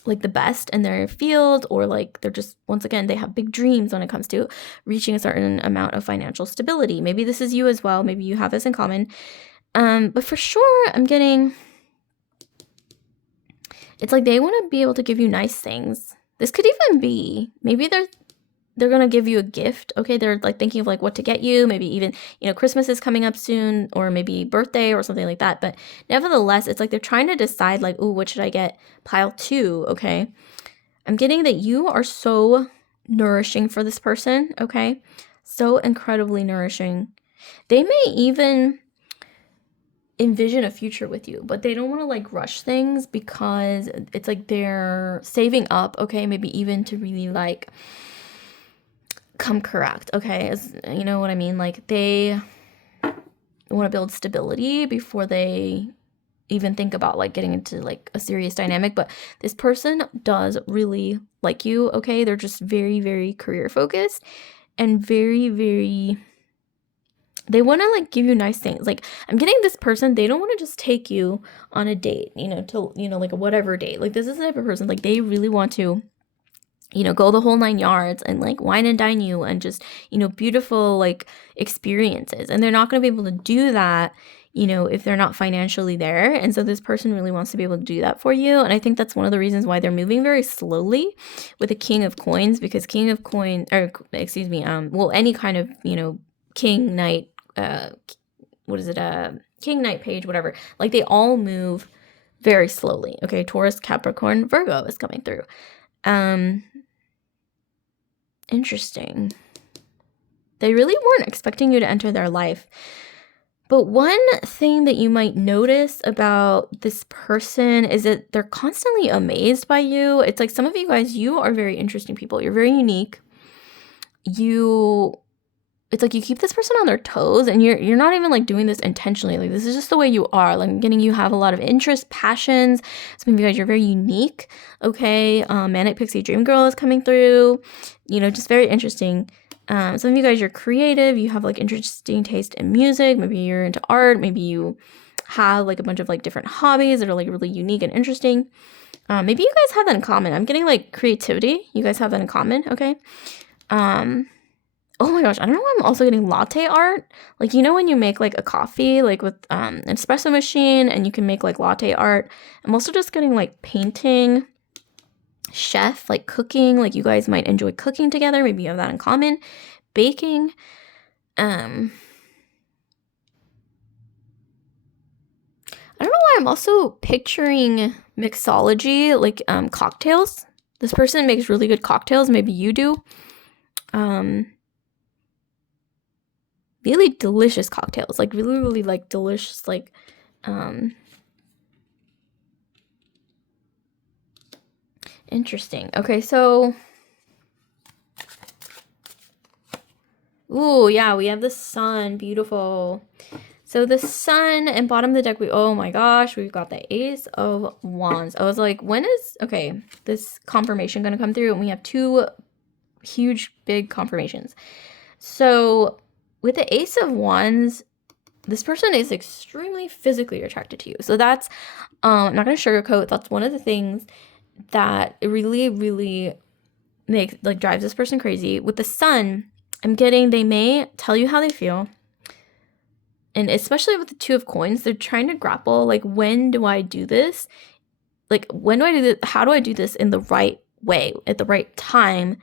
like the best in their field, or like they're just, once again, they have big dreams when it comes to reaching a certain amount of financial stability. Maybe this is you as well. Maybe you have this in common. But for sure, I'm getting, it's like they want to be able to give you nice things. This could even be, maybe they're going to give you a gift. Okay. They're like thinking of like what to get you. Maybe even, Christmas is coming up soon, or maybe birthday or something like that. But nevertheless, it's like they're trying to decide like, ooh, what should I get? Pile 2. Okay. I'm getting that you are so nourishing for this person. Okay. So incredibly nourishing. They may even envision a future with you, but they don't want to like rush things, because it's like they're saving up, okay, maybe even to really like come correct, okay, you know what I mean, like they want to build stability before they even think about like getting into like a serious dynamic. But this person does really like you, okay, they're just very, very career focused and very, very, they want to like give you nice things. Like I'm getting this person, they don't want to just take you on a date, to, like a whatever date. Like this is the type of person, like they really want to, go the whole 9 yards and like wine and dine you and just, beautiful like experiences. And they're not going to be able to do that, if they're not financially there. And so this person really wants to be able to do that for you. And I think that's one of the reasons why they're moving very slowly with the King of Coins, because King of Coins, or excuse me, any kind of, king, knight, king, knight, page, whatever, like they all move very slowly. Okay, Taurus, Capricorn, Virgo is coming through. Interesting. They really weren't expecting you to enter their life. But one thing that you might notice about this person is that they're constantly amazed by you. It's like some of you guys, you are very interesting people. You're very unique. It's like you keep this person on their toes, and you're not even like doing this intentionally. Like this is just the way you are. Like I'm getting you have a lot of interests, passions. Some of you guys, you're very unique. Okay, Manic Pixie Dream Girl is coming through. Just very interesting. Some of you guys, you're creative. You have like interesting taste in music. Maybe you're into art. Maybe you have like a bunch of like different hobbies that are like really unique and interesting. Maybe you guys have that in common. I'm getting like creativity. You guys have that in common. Okay. Oh my gosh, I don't know why I'm also getting latte art. Like, when you make like a coffee, like with an espresso machine, and you can make like latte art. I'm also just getting like painting, chef, like cooking. Like you guys might enjoy cooking together. Maybe you have that in common. Baking. I don't know why I'm also picturing mixology, like cocktails. This person makes really good cocktails. Maybe you do. Really delicious cocktails, like really, really like delicious, like interesting. Okay, so ooh, yeah, we have the sun. Beautiful. So the sun, and bottom of the deck, oh my gosh, we've got the Ace of Wands. I was like, when is, okay, this confirmation gonna come through? And we have 2 huge, big confirmations. So with the Ace of Wands, this person is extremely physically attracted to you. So that's, I'm not going to sugarcoat. That's one of the things that really, really makes, like, drives this person crazy. With the sun, I'm getting, they may tell you how they feel. And especially with the 2 of Coins, they're trying to grapple, like, when do I do this? Like, when do I do this? How do I do this in the right way, at the right time?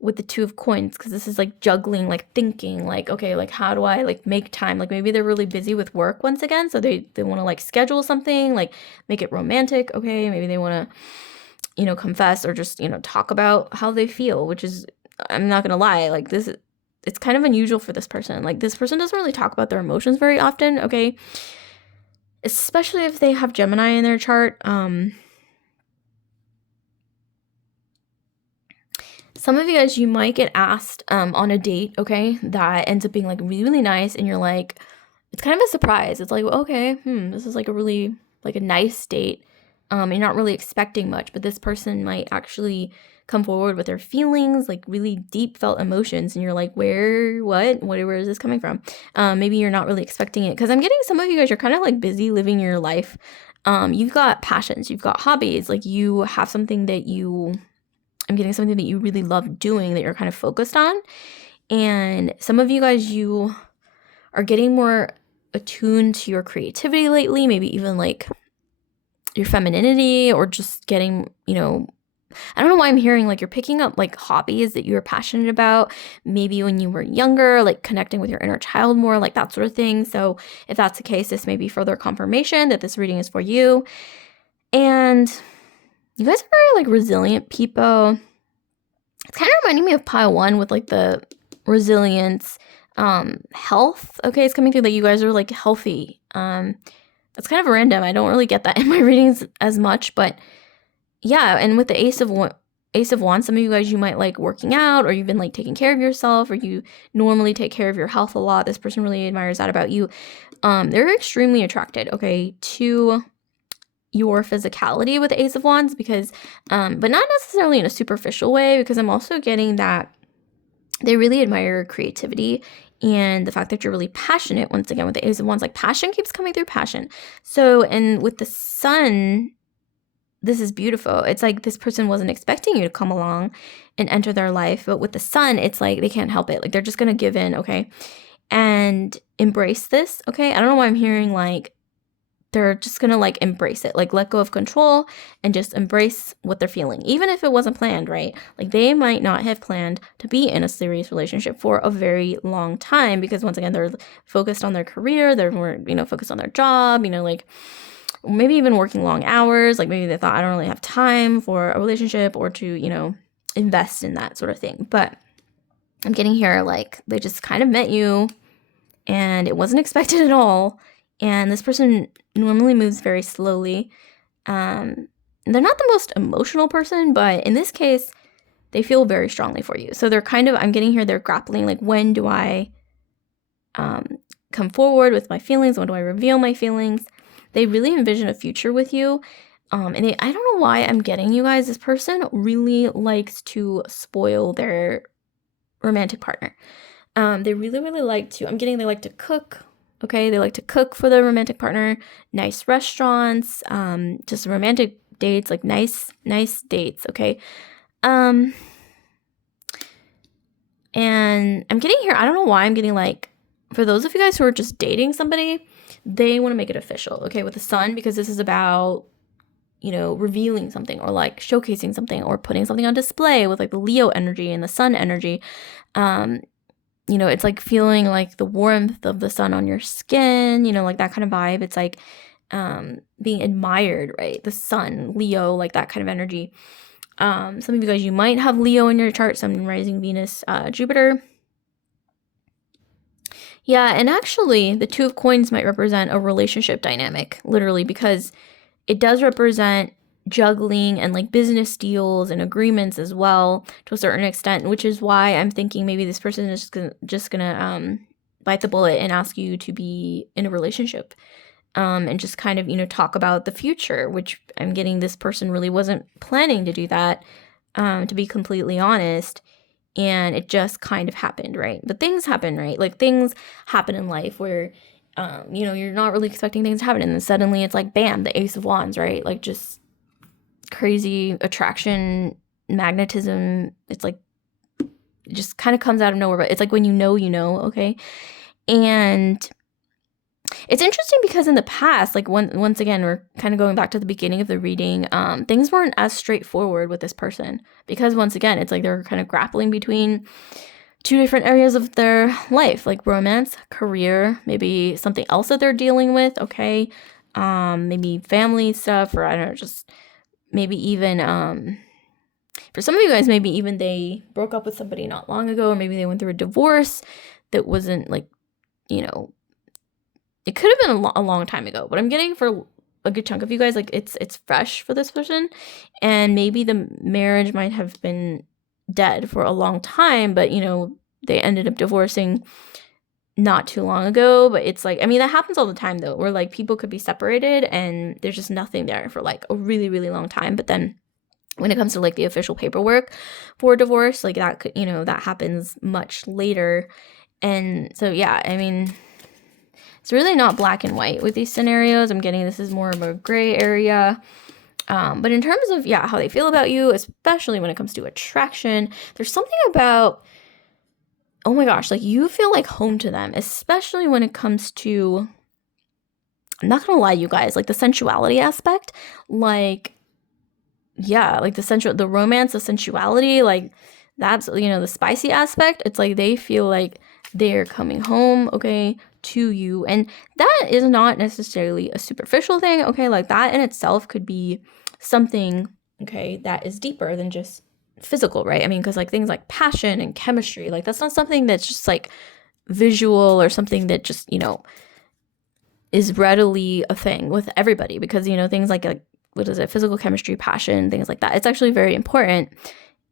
With the 2 of Coins, because this is like juggling, like thinking, like, okay, like how do I like make time? Like maybe they're really busy with work once again, so they want to like schedule something, like make it romantic. Okay, maybe they want to confess, or just talk about how they feel, which is, I'm not gonna lie, like this, it's kind of unusual for this person. Like this person doesn't really talk about their emotions very often. Okay, especially if they have Gemini in their chart. Some of you guys, you might get asked on a date, okay, that ends up being like really, really nice, and you're like, it's kind of a surprise. It's like, okay, this is like a really, like a nice date. You're not really expecting much, but this person might actually come forward with their feelings, like really deep felt emotions, and you're like, where is this coming from? Maybe you're not really expecting it, because I'm getting some of you guys, you're kind of like busy living your life You've got passions, you've got hobbies, like you have something that I'm getting something that you really love doing that you're kind of focused on. And some of you guys, you are getting more attuned to your creativity lately, maybe even like your femininity, or just getting, I don't know why I'm hearing like you're picking up like hobbies that you were passionate about, maybe when you were younger, like connecting with your inner child more, like that sort of thing. So if that's the case, this may be further confirmation that this reading is for you. And you guys are very like resilient people. It's kind of reminding me of pile one with like the resilience, health. Okay, it's coming through that you guys are like healthy. That's kind of random. I don't really get that in my readings as much, but yeah. And with the Ace of Wands, some of you guys, you might like working out, or you've been like taking care of yourself, or you normally take care of your health a lot. This person really admires that about you. They're extremely attracted, okay, to your physicality with the Ace of Wands, because, but not necessarily in a superficial way, because I'm also getting that they really admire your creativity and the fact that you're really passionate. Once again, with the Ace of Wands, like passion keeps coming through, passion. So, and with the Sun, this is beautiful. It's like this person wasn't expecting you to come along and enter their life, but with the Sun, it's like they can't help it. Like they're just gonna give in, okay, and embrace this, okay. I don't know why I'm hearing like they're just gonna like embrace it, like let go of control and just embrace what they're feeling, even if it wasn't planned, right? Like they might not have planned to be in a serious relationship for a very long time, because once again, they're focused on their career, they're more, focused on their job, like maybe even working long hours. Like maybe they thought, I don't really have time for a relationship or to, invest in that sort of thing. But I'm getting here, like they just kind of met you and it wasn't expected at all. And this person normally moves very slowly. They're not the most emotional person, but in this case, they feel very strongly for you. So they're kind of, I'm getting here, they're grappling, like, when do I come forward with my feelings? When do I reveal my feelings? They really envision a future with you. And I don't know why I'm getting you guys, this person really likes to spoil their romantic partner. They really, really like to, they like to cook. Okay, they like to cook for their romantic partner, nice restaurants, just romantic dates, like nice dates, okay? And I'm getting here, I don't know why I'm getting like, for those of you guys who are just dating somebody, they want to make it official, okay, with the Sun, because this is about, revealing something, or like showcasing something, or putting something on display with like the Leo energy and the Sun energy. It's like feeling like the warmth of the sun on your skin, like that kind of vibe. It's like being admired, right? The Sun, Leo, like that kind of energy. Some of you guys, you might have Leo in your chart, Sun, rising, Venus, Jupiter. Yeah, and actually, the Two of Coins might represent a relationship dynamic, literally, because it does represent juggling and like business deals and agreements as well, to a certain extent, which is why I'm thinking maybe this person is just gonna bite the bullet and ask you to be in a relationship, and just kind of talk about the future, which I'm getting this person really wasn't planning to do that, to be completely honest. And it just kind of happened, right? But things happen, right? Like things happen in life where you're not really expecting things to happen, and then suddenly it's like bam, the Ace of Wands, right? Like just crazy attraction, magnetism. It's like it just kind of comes out of nowhere, but it's like when okay? And it's interesting because in the past, like once again, we're kind of going back to the beginning of the reading, things weren't as straightforward with this person, because once again, it's like they're kind of grappling between two different areas of their life, like romance, career, maybe something else that they're dealing with, okay? Maybe family stuff, or I don't know, just maybe even, for some of you guys, maybe even they broke up with somebody not long ago, or maybe they went through a divorce that wasn't like, it could have been a long time ago, but I'm getting for a good chunk of you guys, like it's fresh for this person, and maybe the marriage might have been dead for a long time, but they ended up divorcing not too long ago. But it's like, that happens all the time though, where like people could be separated and there's just nothing there for like a really, really long time, but then when it comes to like the official paperwork for divorce, like that could, that happens much later. And so yeah, It's really not black and white with these scenarios. I'm getting this is more of a gray area. But in terms of, how they feel about you, especially when it comes to attraction, there's something about, oh my gosh, like you feel like home to them, especially when it comes to, I'm not gonna lie, you guys, like the sensuality aspect, like, like the romance, the sensuality, like that's, the spicy aspect. It's like they feel like they're coming home, okay, to you. And that is not necessarily a superficial thing, okay? Like that in itself could be something, okay, that is deeper than just physical, right? I mean, because like things like passion and chemistry, like that's not something that's just like visual or something that just, is readily a thing with everybody, because, things like what is it, physical chemistry, passion, things like that. It's actually very important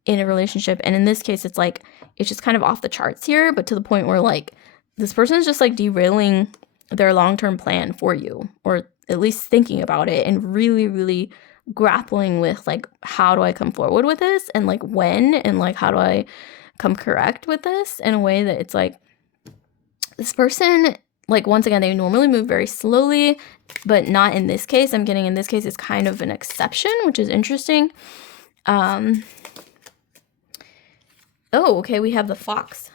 in a relationship. And in this case, it's like, it's just kind of off the charts here, but to the point where like this person is just like derailing their long-term plan for you, or at least thinking about it and really, really grappling with like, how do I come forward with this? And like when, and like, how do I come correct with this in a way that it's like, this person, like, once again, they normally move very slowly, but not in this case. I'm getting in this case, it's kind of an exception, which is interesting. Oh, okay, we have the fox.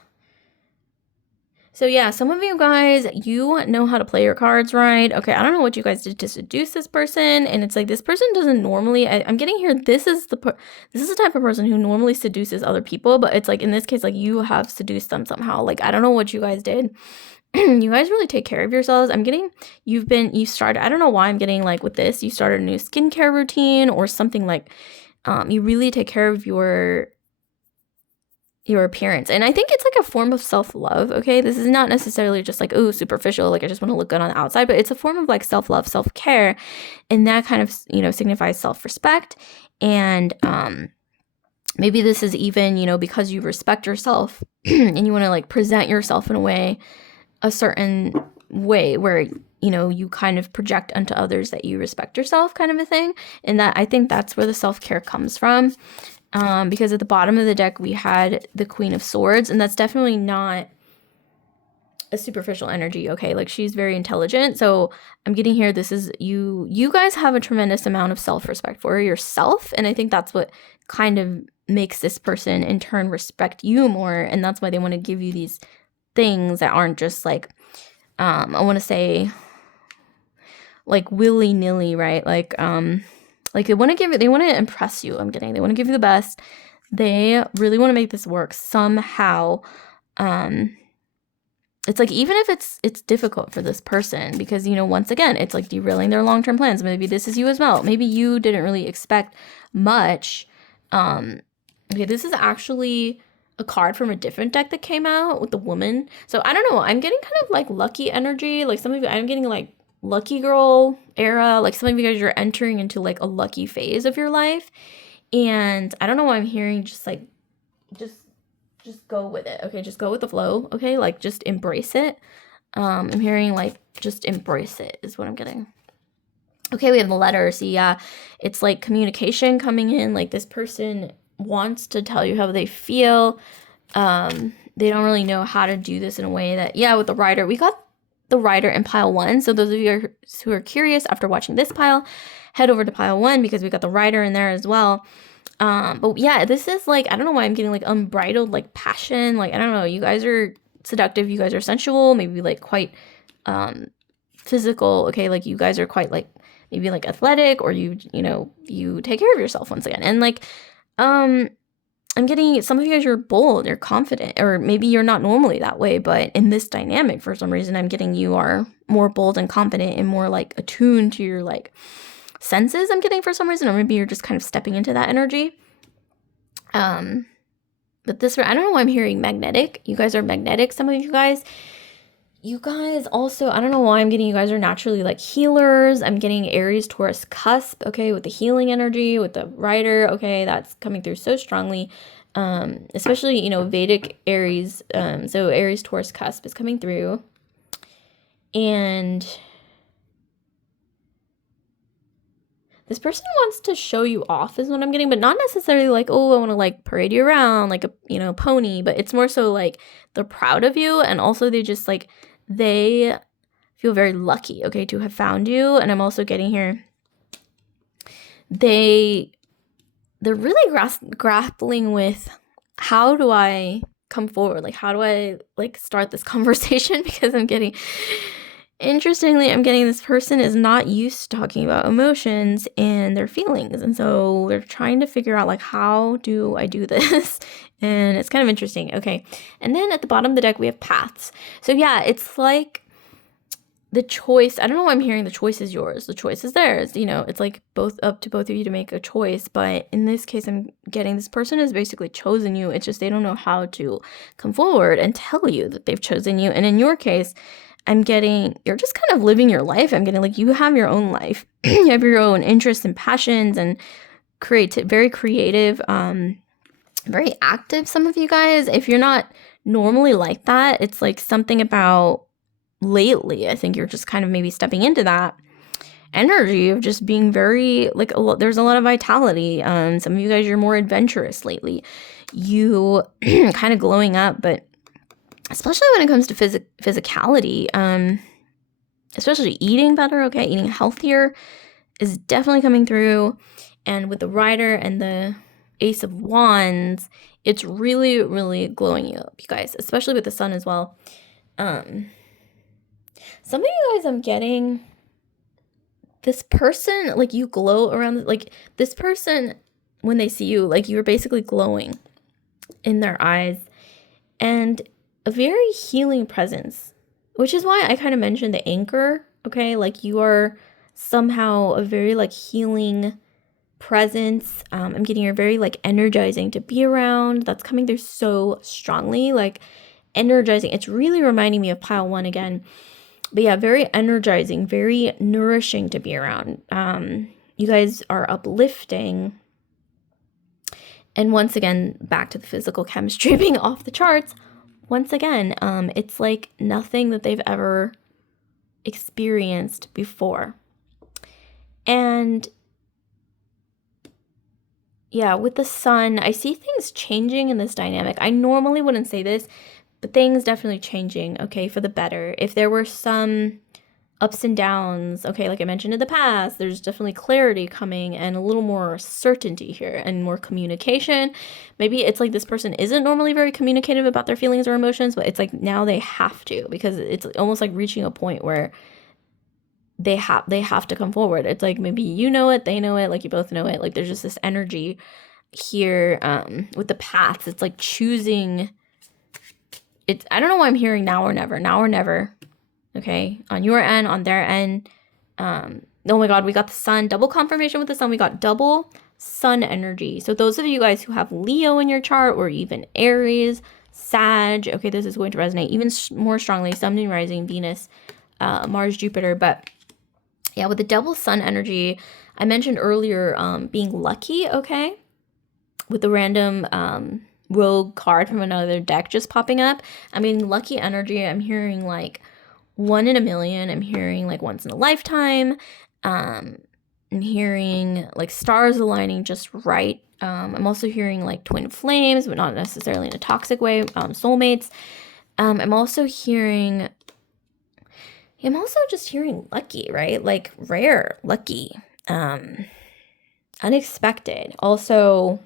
So yeah, some of you guys, you know how to play your cards right. Okay, I don't know what you guys did to seduce this person, and it's like this person doesn't normally. I'm getting here. This is the type of person who normally seduces other people, but it's like in this case, like you have seduced them somehow. Like I don't know what you guys did. You guys really take care of yourselves. I'm getting you started. I don't know why I'm getting like with this. You started a new skincare routine or something like. You really take care of your appearance. And I think it's like a form of self-love, okay? This is not necessarily just like, oh, superficial, like I just want to look good on the outside, but it's a form of like self-love, self-care, and that kind of, signifies self-respect. And maybe this is even, because you respect yourself and you want to like present yourself in a certain way where, you kind of project onto others that you respect yourself, kind of a thing. And that I think that's where the self-care comes from. Because at the bottom of the deck, we had the Queen of Swords, and that's definitely not a superficial energy, okay? Like, she's very intelligent. So I'm getting here, this is, you guys have a tremendous amount of self-respect for yourself, and I think that's what kind of makes this person, in turn, respect you more, and that's why they want to give you these things that aren't just, like, I want to say, like, willy-nilly, right? Like they want to impress you. They want to give you the best. They really want to make this work somehow. It's like, even if it's difficult for this person, because, once again, it's like derailing their long-term plans. Maybe this is you as well. Maybe you didn't really expect much. Okay, this is actually a card from a different deck that came out with the woman. So I don't know. I'm getting kind of like lucky energy. Like some of you, I'm getting like lucky girl era. Like some of you guys are entering into like a lucky phase of your life, and I don't know why I'm hearing just go with it. Okay, just go with the flow. Okay, like just embrace it. I'm hearing like just embrace it is what I'm getting. Okay, we have the letter. See, yeah, it's like communication coming in. Like this person wants to tell you how they feel. They don't really know how to do this in a way that, with the Rider, we got the Rider in pile 1. So those of you who are curious after watching this pile, head over to pile 1 because we got the Rider in there as well. But yeah, this is like, I don't know why I'm getting like unbridled like passion. Like, I don't know, you guys are seductive, you guys are sensual, maybe like quite physical. Okay, like you guys are quite like maybe like athletic, or you take care of yourself once again. And like I'm getting some of you guys are bold, you're confident, or maybe you're not normally that way, but in this dynamic, for some reason, I'm getting you are more bold and confident and more like attuned to your like senses, I'm getting for some reason, or maybe you're just kind of stepping into that energy. But this, I don't know why I'm hearing magnetic. You guys are magnetic, some of you guys. You guys also, I don't know why I'm getting you guys are naturally like healers. I'm getting Aries, Taurus cusp, okay, with the healing energy, with the Rider, okay, that's coming through so strongly. Especially, Vedic Aries, so Aries, Taurus cusp is coming through. And this person wants to show you off is what I'm getting, but not necessarily like, oh, I want to like parade you around like a, pony, but it's more so like they're proud of you. And also they just like, they feel very lucky, okay, to have found you. And I'm also getting here, they're really grappling with, how do I come forward? Like, how do I like start this conversation? Because I'm getting this person is not used to talking about emotions and their feelings. And so they're trying to figure out, like, how do I do this? And it's kind of interesting. Okay. And then at the bottom of the deck, we have paths. So yeah, it's like the choice. I don't know why I'm hearing the choice is yours. The choice is theirs. It's like up to both of you to make a choice. But in this case, I'm getting this person has basically chosen you. It's just they don't know how to come forward and tell you that they've chosen you. And in your case, I'm getting, you're just kind of living your life. I'm getting like, you have your own life. You have your own interests and passions and very creative, very active. Some of you guys, if you're not normally like that, it's like something about lately, I think you're just kind of maybe stepping into that energy of just being very like there's a lot of vitality. Some of you guys, you're more adventurous lately. You kind of glowing up, but especially when it comes to physicality, especially eating better, okay, eating healthier is definitely coming through. And with the Rider and the Ace of Wands, it's really, really glowing you up, you guys, especially with the Sun as well. Some of you guys, I'm getting this person, like you glow around, like this person, when they see you, like you're basically glowing in their eyes, and a very healing presence, which is why I kind of mentioned the anchor, okay? Like you are somehow a very like healing presence. I'm getting you're very like energizing to be around. That's coming through so strongly, like energizing. It's really reminding me of pile 1 again. But yeah, very energizing, very nourishing to be around. You guys are uplifting. And once again, back to the physical chemistry being off the charts. Once again, it's like nothing that they've ever experienced before. And yeah, with the Sun, I see things changing in this dynamic. I normally wouldn't say this, but things definitely changing, okay, for the better. If there were some ups and downs, okay, like I mentioned in the past, there's definitely clarity coming and a little more certainty here and more communication. Maybe it's like this person isn't normally very communicative about their feelings or emotions, but it's like now they have to, because it's almost like reaching a point where they have to come forward. It's like maybe you know it, they know it, like you both know it. Like there's just this energy here with the paths. It's like choosing. I don't know why I'm hearing now or never, okay? On your end, on their end. Oh my God, we got the Sun, double confirmation with the Sun. We got double Sun energy. So those of you guys who have Leo in your chart or even Aries, Sag, okay, this is going to resonate even more strongly. Sun, Moon, Rising, Venus, Mars, Jupiter. But yeah, with the double Sun energy, I mentioned earlier being lucky, okay? With the random rogue card from another deck just popping up. I mean, lucky energy, I'm hearing like 1 in a million. I'm hearing like once in a lifetime. I'm hearing like stars aligning just right. I'm also hearing like twin flames, but not necessarily in a toxic way. Soulmates. I'm also just hearing lucky, right? Like rare, lucky, unexpected. Also,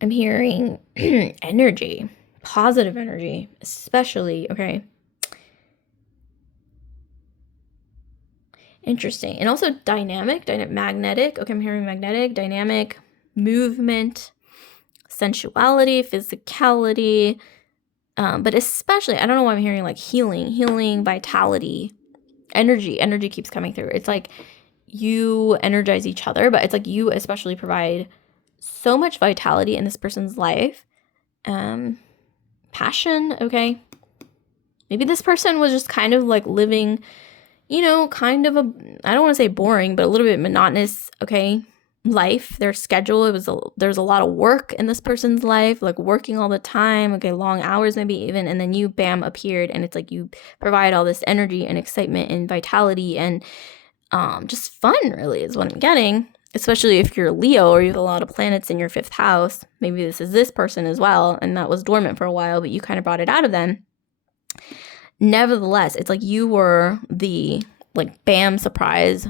I'm hearing energy, positive energy, especially, okay? Interesting. And also dynamic, magnetic. Okay, I'm hearing magnetic, dynamic, movement, sensuality, physicality, but especially, I don't know why I'm hearing like healing, vitality, energy. Energy keeps coming through. It's like you energize each other, but it's like you especially provide so much vitality in this person's life. Passion, okay? Maybe this person was just kind of like living, kind of I don't want to say boring, but a little bit monotonous, okay, life, their schedule. There's a lot of work in this person's life, like working all the time, okay, long hours maybe even, and then you, bam, appeared, and it's like you provide all this energy and excitement and vitality and just fun, really, is what I'm getting. Especially if you're Leo or you have a lot of planets in your 5th house. Maybe this is this person as well, and that was dormant for a while, but you kind of brought it out of them. Nevertheless, it's like you were the like bam surprise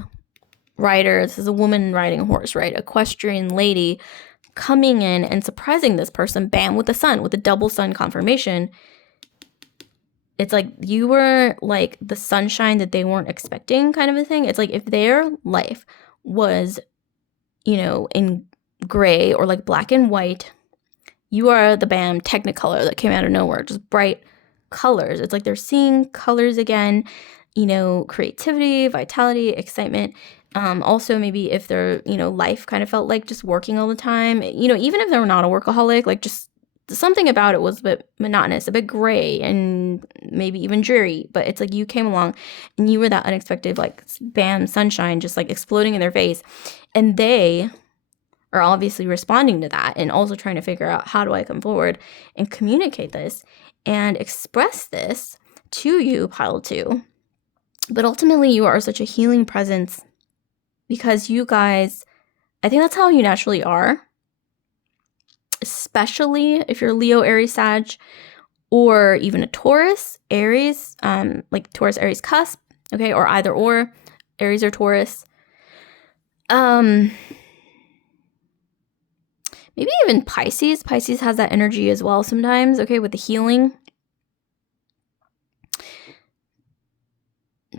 rider. This is a woman riding a horse, right? Equestrian lady coming in and surprising this person, bam, with the sun, with the double sun confirmation. It's like you were like the sunshine that they weren't expecting, kind of a thing. It's like if their life was, you know, in gray or like black and white, you are the bam technicolor that came out of nowhere, just bright colors. It's like they're seeing colors again, you know, creativity, vitality, excitement. Also, maybe if their, you know, life kind of felt like just working all the time, you know, even if they were not a workaholic, like just something about it was a bit monotonous, a bit gray, and maybe even dreary. But it's like you came along and you were that unexpected, like, bam, sunshine just like exploding in their face. And they are obviously responding to that and also trying to figure out, how do I come forward and communicate this and express this to you, pile 2. But ultimately, you are such a healing presence because you guys, I think that's how you naturally are, especially if you're Leo, Aries, Sag, or even a Taurus, Aries, like Taurus, Aries cusp, okay, or either or, Aries or Taurus. Maybe even Pisces. Pisces has that energy as well sometimes, okay, with the healing.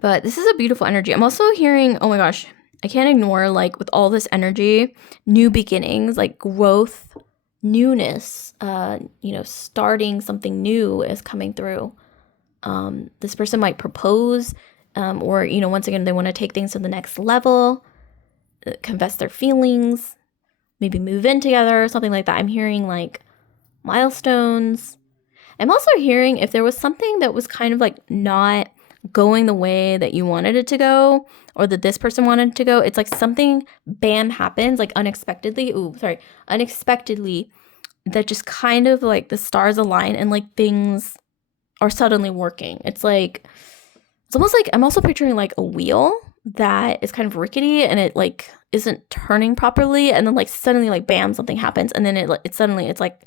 But this is a beautiful energy. I'm also hearing, oh my gosh, I can't ignore, like, with all this energy, new beginnings, like growth, newness, you know, starting something new is coming through. This person might propose, or, you know, once again, they want to take things to the next level, confess their feelings, maybe move in together or something like that. I'm hearing like milestones. I'm also hearing if there was something that was kind of like not going the way that you wanted it to go, or that this person wanted it to go. It's like something bam happens, like unexpectedly. Unexpectedly, that just kind of like the stars align and like things are suddenly working. It's like, it's almost like I'm also picturing like a wheel that is kind of rickety and it like isn't turning properly, and then like suddenly like bam, something happens, and then it suddenly it's like,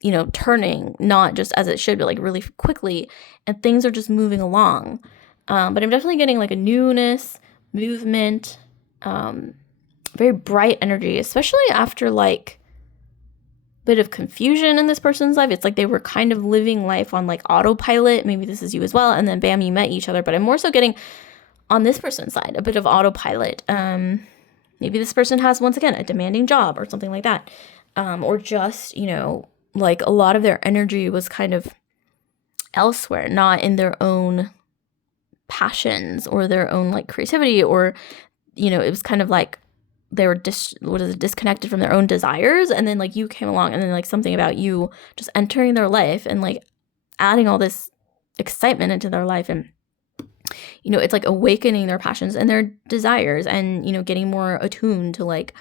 you know, turning not just as it should, but like really quickly, and things are just moving along. But I'm definitely getting like a newness, movement, very bright energy, especially after like a bit of confusion in this person's life. It's like they were kind of living life on like autopilot. Maybe this is you as well, and then bam, you met each other. But I'm more so getting on this person's side a bit of autopilot. Maybe this person has, once again, a demanding job or something like that, or just, you know, like a lot of their energy was kind of elsewhere, not in their own passions or their own like creativity, or, you know, it was kind of like they were disconnected from their own desires, and then like you came along, and then like something about you just entering their life and like adding all this excitement into their life, and, you know, it's like awakening their passions and their desires, and, you know, getting more attuned to like,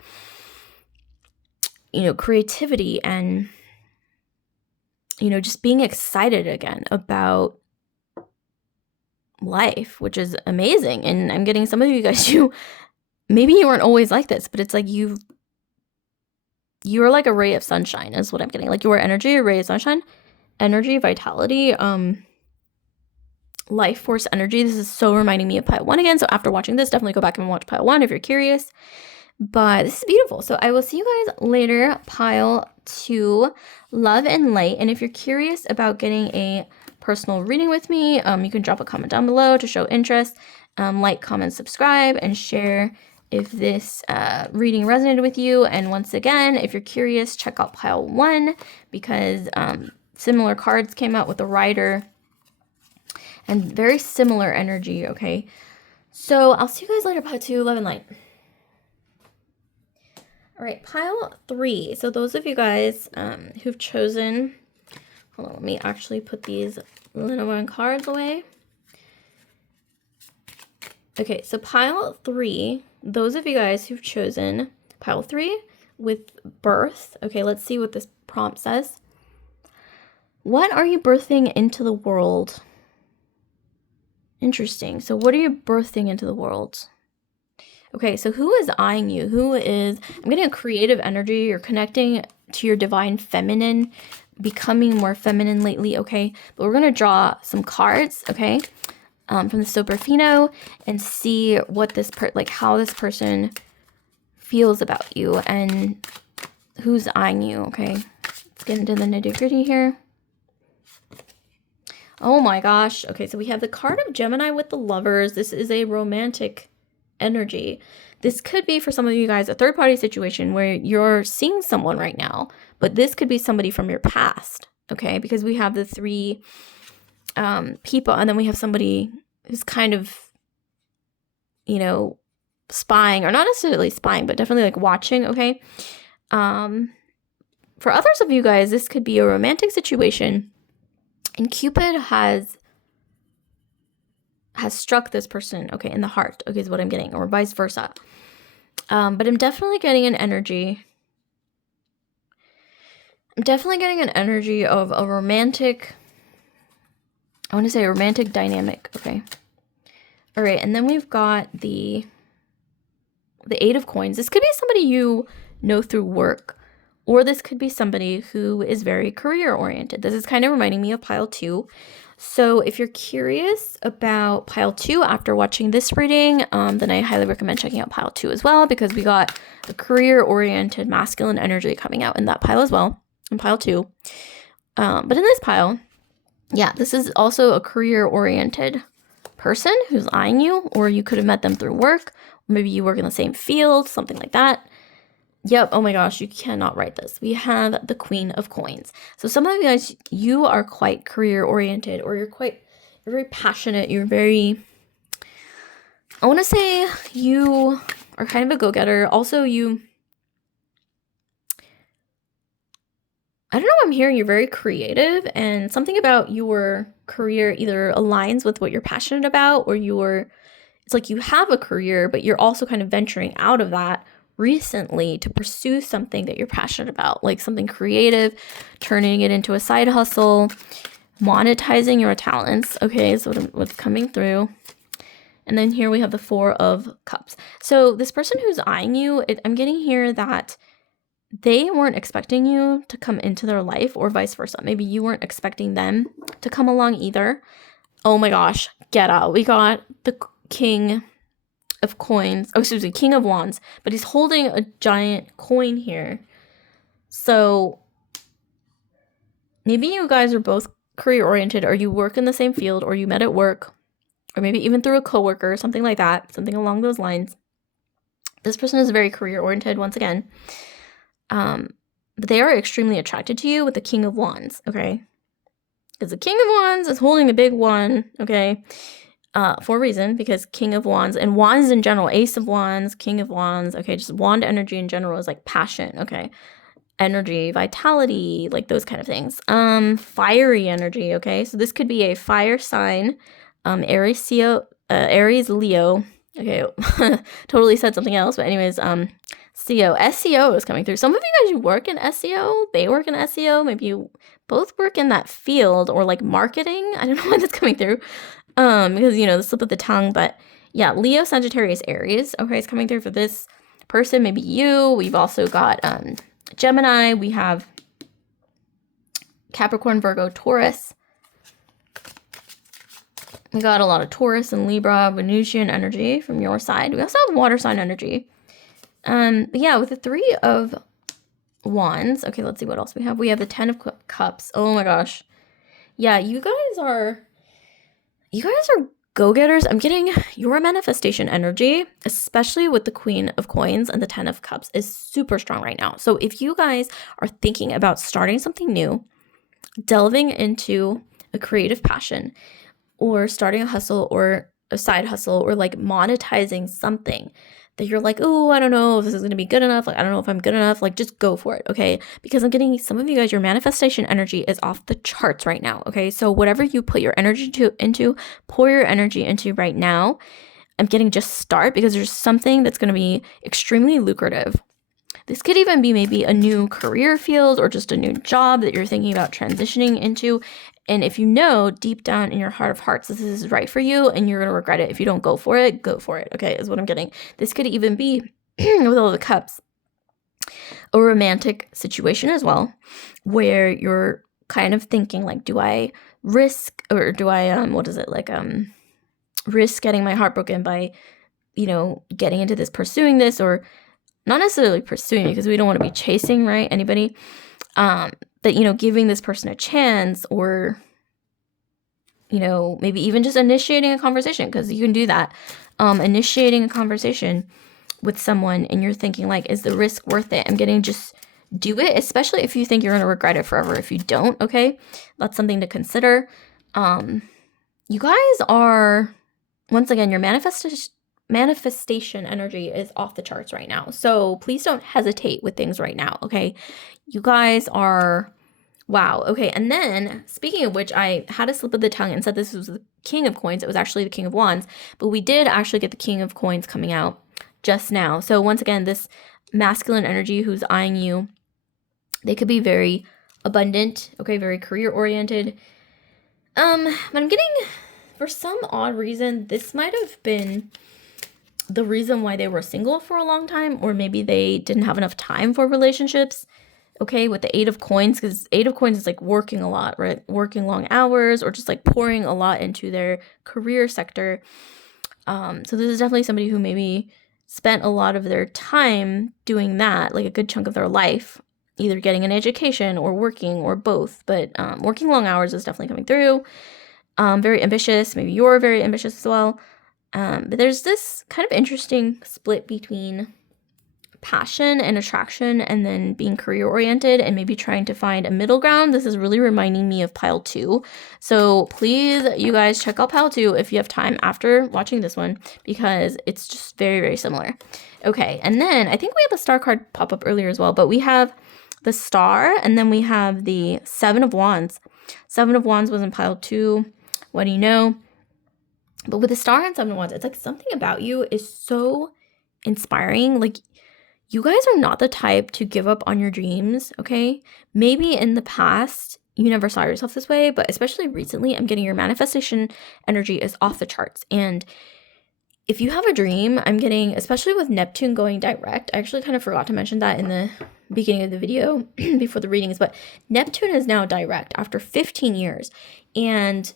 you know, creativity, and, you know, just being excited again about life, which is amazing. And I'm getting some of you guys, maybe you weren't always like this, but it's like you're like a ray of sunshine is what I'm getting. Like your energy, a ray of sunshine, energy, vitality, life force energy. This is so reminding me of pile 1 again. So after watching this, definitely go back and watch pile 1 if you're curious. But this is beautiful. So I will see you guys later, pile 2, love and light. And if you're curious about getting a personal reading with me, you can drop a comment down below to show interest. Like, comment, subscribe, and share if this reading resonated with you. And once again, if you're curious, check out pile 1 because similar cards came out with the rider and very similar energy, okay? So I'll see you guys later, pile 2, love and light. All right, pile 3. So those of you guys who've chosen, hold on, let me actually put these Lenormand cards away. Okay, so pile 3, those of you guys who've chosen pile 3 with birth. Okay, let's see what this prompt says. What are you birthing into the world? Interesting. So what are you birthing into the world? Okay, so who is eyeing you? I'm getting a creative energy. You're connecting to your divine feminine, becoming more feminine lately, okay? But we're going to draw some cards, okay, from the Soprafino and see what how this person feels about you and who's eyeing you, okay? Let's get into the nitty-gritty here. Oh my gosh. Okay, so we have the card of Gemini with the Lovers. This is a romantic energy. This could be for some of you guys a third-party situation where you're seeing someone right now, but this could be somebody from your past, okay? Because we have the three people, and then we have somebody who's kind of, you know, spying, or not necessarily spying, but definitely like watching, okay? For others of you guys, this could be a romantic situation, and Cupid has struck this person, okay, in the heart, okay, is what I'm getting, or vice versa. But I'm definitely getting an energy. I'm definitely getting an energy of a romantic, I want to say a romantic dynamic, okay? All right, and then we've got the Eight of Coins. This could be somebody you know through work, or this could be somebody who is very career-oriented. This is kind of reminding me of pile 2. So if you're curious about pile 2 after watching this reading, then I highly recommend checking out pile 2 as well, because we got a career-oriented masculine energy coming out in that pile as well, in pile 2. But in this pile, yeah, this is also a career-oriented person who's eyeing you, or you could have met them through work, or maybe you work in the same field, something like that. Yep, oh my gosh, you cannot write this. We have the Queen of Coins. So some of you guys, you are quite career-oriented, or you're very passionate, you're very, I want to say you are kind of a go-getter. Also, I don't know, I'm hearing you're very creative, and something about your career either aligns with what you're passionate about, or it's like you have a career, but you're also kind of venturing out of that recently to pursue something that you're passionate about, like something creative, turning it into a side hustle, monetizing your talents. Okay, so what's coming through. And then here we have the Four of Cups. So this person who's eyeing you, I'm getting here that they weren't expecting you to come into their life, or vice versa. Maybe you weren't expecting them to come along either. Oh my gosh, get out. We got the King of Coins. Oh, excuse me, King of Wands. But he's holding a giant coin here. So maybe you guys are both career-oriented, or you work in the same field, or you met at work, or maybe even through a coworker, something like that, something along those lines. This person is very career-oriented, once again. But they are extremely attracted to you with the King of Wands, okay? Because the King of Wands is holding a big one, okay? For a reason, because King of Wands, and Wands in general, Ace of Wands, King of Wands, okay, just wand energy in general is like passion, okay? Energy, vitality, like those kind of things. Fiery energy, okay? So this could be a fire sign, Aries, Leo, okay, totally said something else, but anyways, SEO is coming through. Some of you guys, you work in SEO, they work in SEO, maybe you both work in that field, or like marketing. I don't know why that's coming through, because, you know, the slip of the tongue. But yeah, Leo, Sagittarius, Aries, okay, is coming through for this person. Maybe you. We've also got Gemini, we have Capricorn, Virgo, Taurus. We got a lot of Taurus and Libra, Venusian energy from your side. We also have water sign energy. But yeah, with the Three of Wands, okay, let's see what else we have. We have the Ten of Cups. Oh my gosh. Yeah, you guys are go-getters. I'm getting your manifestation energy, especially with the Queen of Coins and the Ten of Cups, is super strong right now. So if you guys are thinking about starting something new, delving into a creative passion, or starting a hustle or a side hustle, or like monetizing something that you're like, oh, I don't know if this is going to be good enough. Like, I don't know if I'm good enough. Like, just go for it, okay? Because I'm getting some of you guys, your manifestation energy is off the charts right now, okay? So whatever you put your energy into, pour your energy into right now. I'm getting just start, because there's something that's going to be extremely lucrative This could even be maybe a new career field or just a new job that you're thinking about transitioning into. And if you know deep down in your heart of hearts this is right for you and you're going to regret it if you don't go for it, okay, is what I'm getting. This could even be, with all the cups, a romantic situation as well, where you're kind of thinking like, do I risk, or do I, risk getting my heart broken by, getting into this, pursuing this, or not necessarily pursuing it because we don't want to be chasing, right, anybody, but, giving this person a chance, or, maybe even just initiating a conversation, because you can do that, initiating a conversation with someone and you're thinking like, is the risk worth it? I'm getting, just do it, especially if you think you're going to regret it forever if you don't, okay? That's something to consider. You guys are, once again, your manifestation energy is off the charts right now. So please don't hesitate with things right now, okay? You guys are, wow, okay. And then, speaking of which, I had a slip of the tongue and said this was the King of Coins. It was actually the King of Wands, but we did actually get the King of Coins coming out just now. So once again, this masculine energy who's eyeing you, they could be very abundant, okay, very career oriented. But I'm getting, for some odd reason, this might have been the reason why they were single for a long time, or maybe they didn't have enough time for relationships, okay, with the Eight of Coins, because Eight of Coins is like working a lot, right? Working long hours, or just like pouring a lot into their career sector. So this is definitely somebody who maybe spent a lot of their time doing that, like a good chunk of their life, either getting an education or working or both, but working long hours is definitely coming through. Very ambitious. Maybe you're very ambitious as well. But there's this kind of interesting split between passion and attraction and then being career oriented and maybe trying to find a middle ground. This is really reminding me of pile 2. So please, you guys, check out pile 2 if you have time after watching this one, because it's just very, very similar. Okay, and then I think we had the star card pop up earlier as well, but we have the star and then we have the Seven of Wands. Seven of Wands was in pile 2. What do you know? But with the star and Seven of Wands, it's like something about you is so inspiring. Like, you guys are not the type to give up on your dreams, okay? Maybe in the past, you never saw yourself this way, but especially recently, I'm getting your manifestation energy is off the charts. And if you have a dream, I'm getting, especially with Neptune going direct, I actually kind of forgot to mention that in the beginning of the video before the readings, but Neptune is now direct after 15 years. And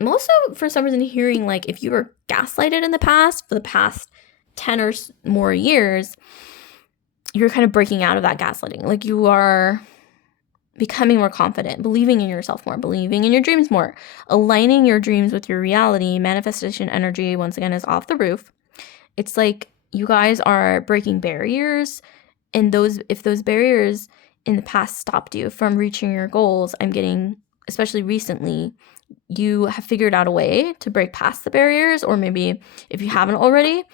I'm also, for some reason, hearing like if you were gaslighted in the past, for the past 10 or more years, you're kind of breaking out of that gaslighting. Like, you are becoming more confident, believing in yourself more, believing in your dreams more, aligning your dreams with your reality. Manifestation energy, once again, is off the roof. It's like you guys are breaking barriers, and if those barriers in the past stopped you from reaching your goals, I'm getting, especially recently, you have figured out a way to break past the barriers, or maybe if you haven't already,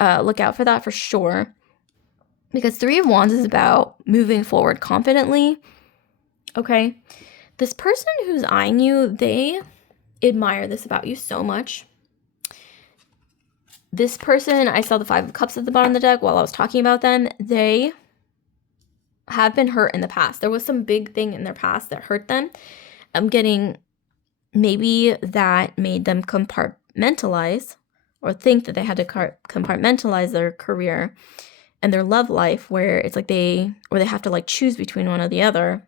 look out for that for sure. Because Three of Wands is about moving forward confidently, okay? This person who's eyeing you, they admire this about you so much. This person, I saw the Five of Cups at the bottom of the deck while I was talking about them. They have been hurt in the past. There was some big thing in their past that hurt them. I'm getting maybe that made them compartmentalize, or think that they had to compartmentalize their career and their love life, where it's like they have to like choose between one or the other.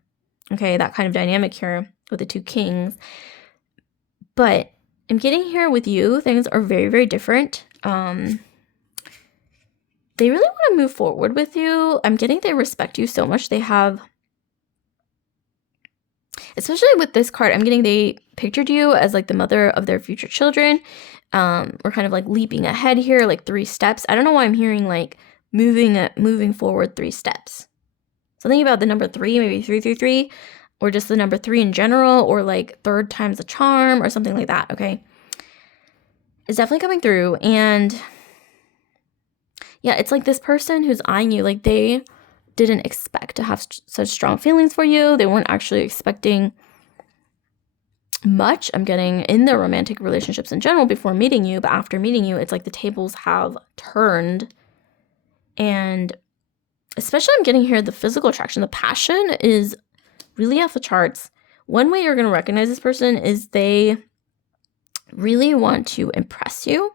Okay, that kind of dynamic here with the two kings. But I'm getting here with you, things are very, very different. They really want to move forward with you. I'm getting they respect you so much. They have, especially with this card, I'm getting they pictured you as like the mother of their future children. We're kind of like leaping ahead here, like 3 steps. I don't know why I'm hearing like moving forward 3 steps. Something about the number 3, maybe 333, or just the number 3 in general, or like third time's a charm or something like that, okay? It's definitely coming through. And yeah, it's like this person who's eyeing you, like they didn't expect to have such strong feelings for you. They weren't actually expecting much, I'm getting, in their romantic relationships in general before meeting you, but after meeting you, it's like the tables have turned, and especially I'm getting here the physical attraction. The passion is really off the charts. One way you're going to recognize this person is they really want to impress you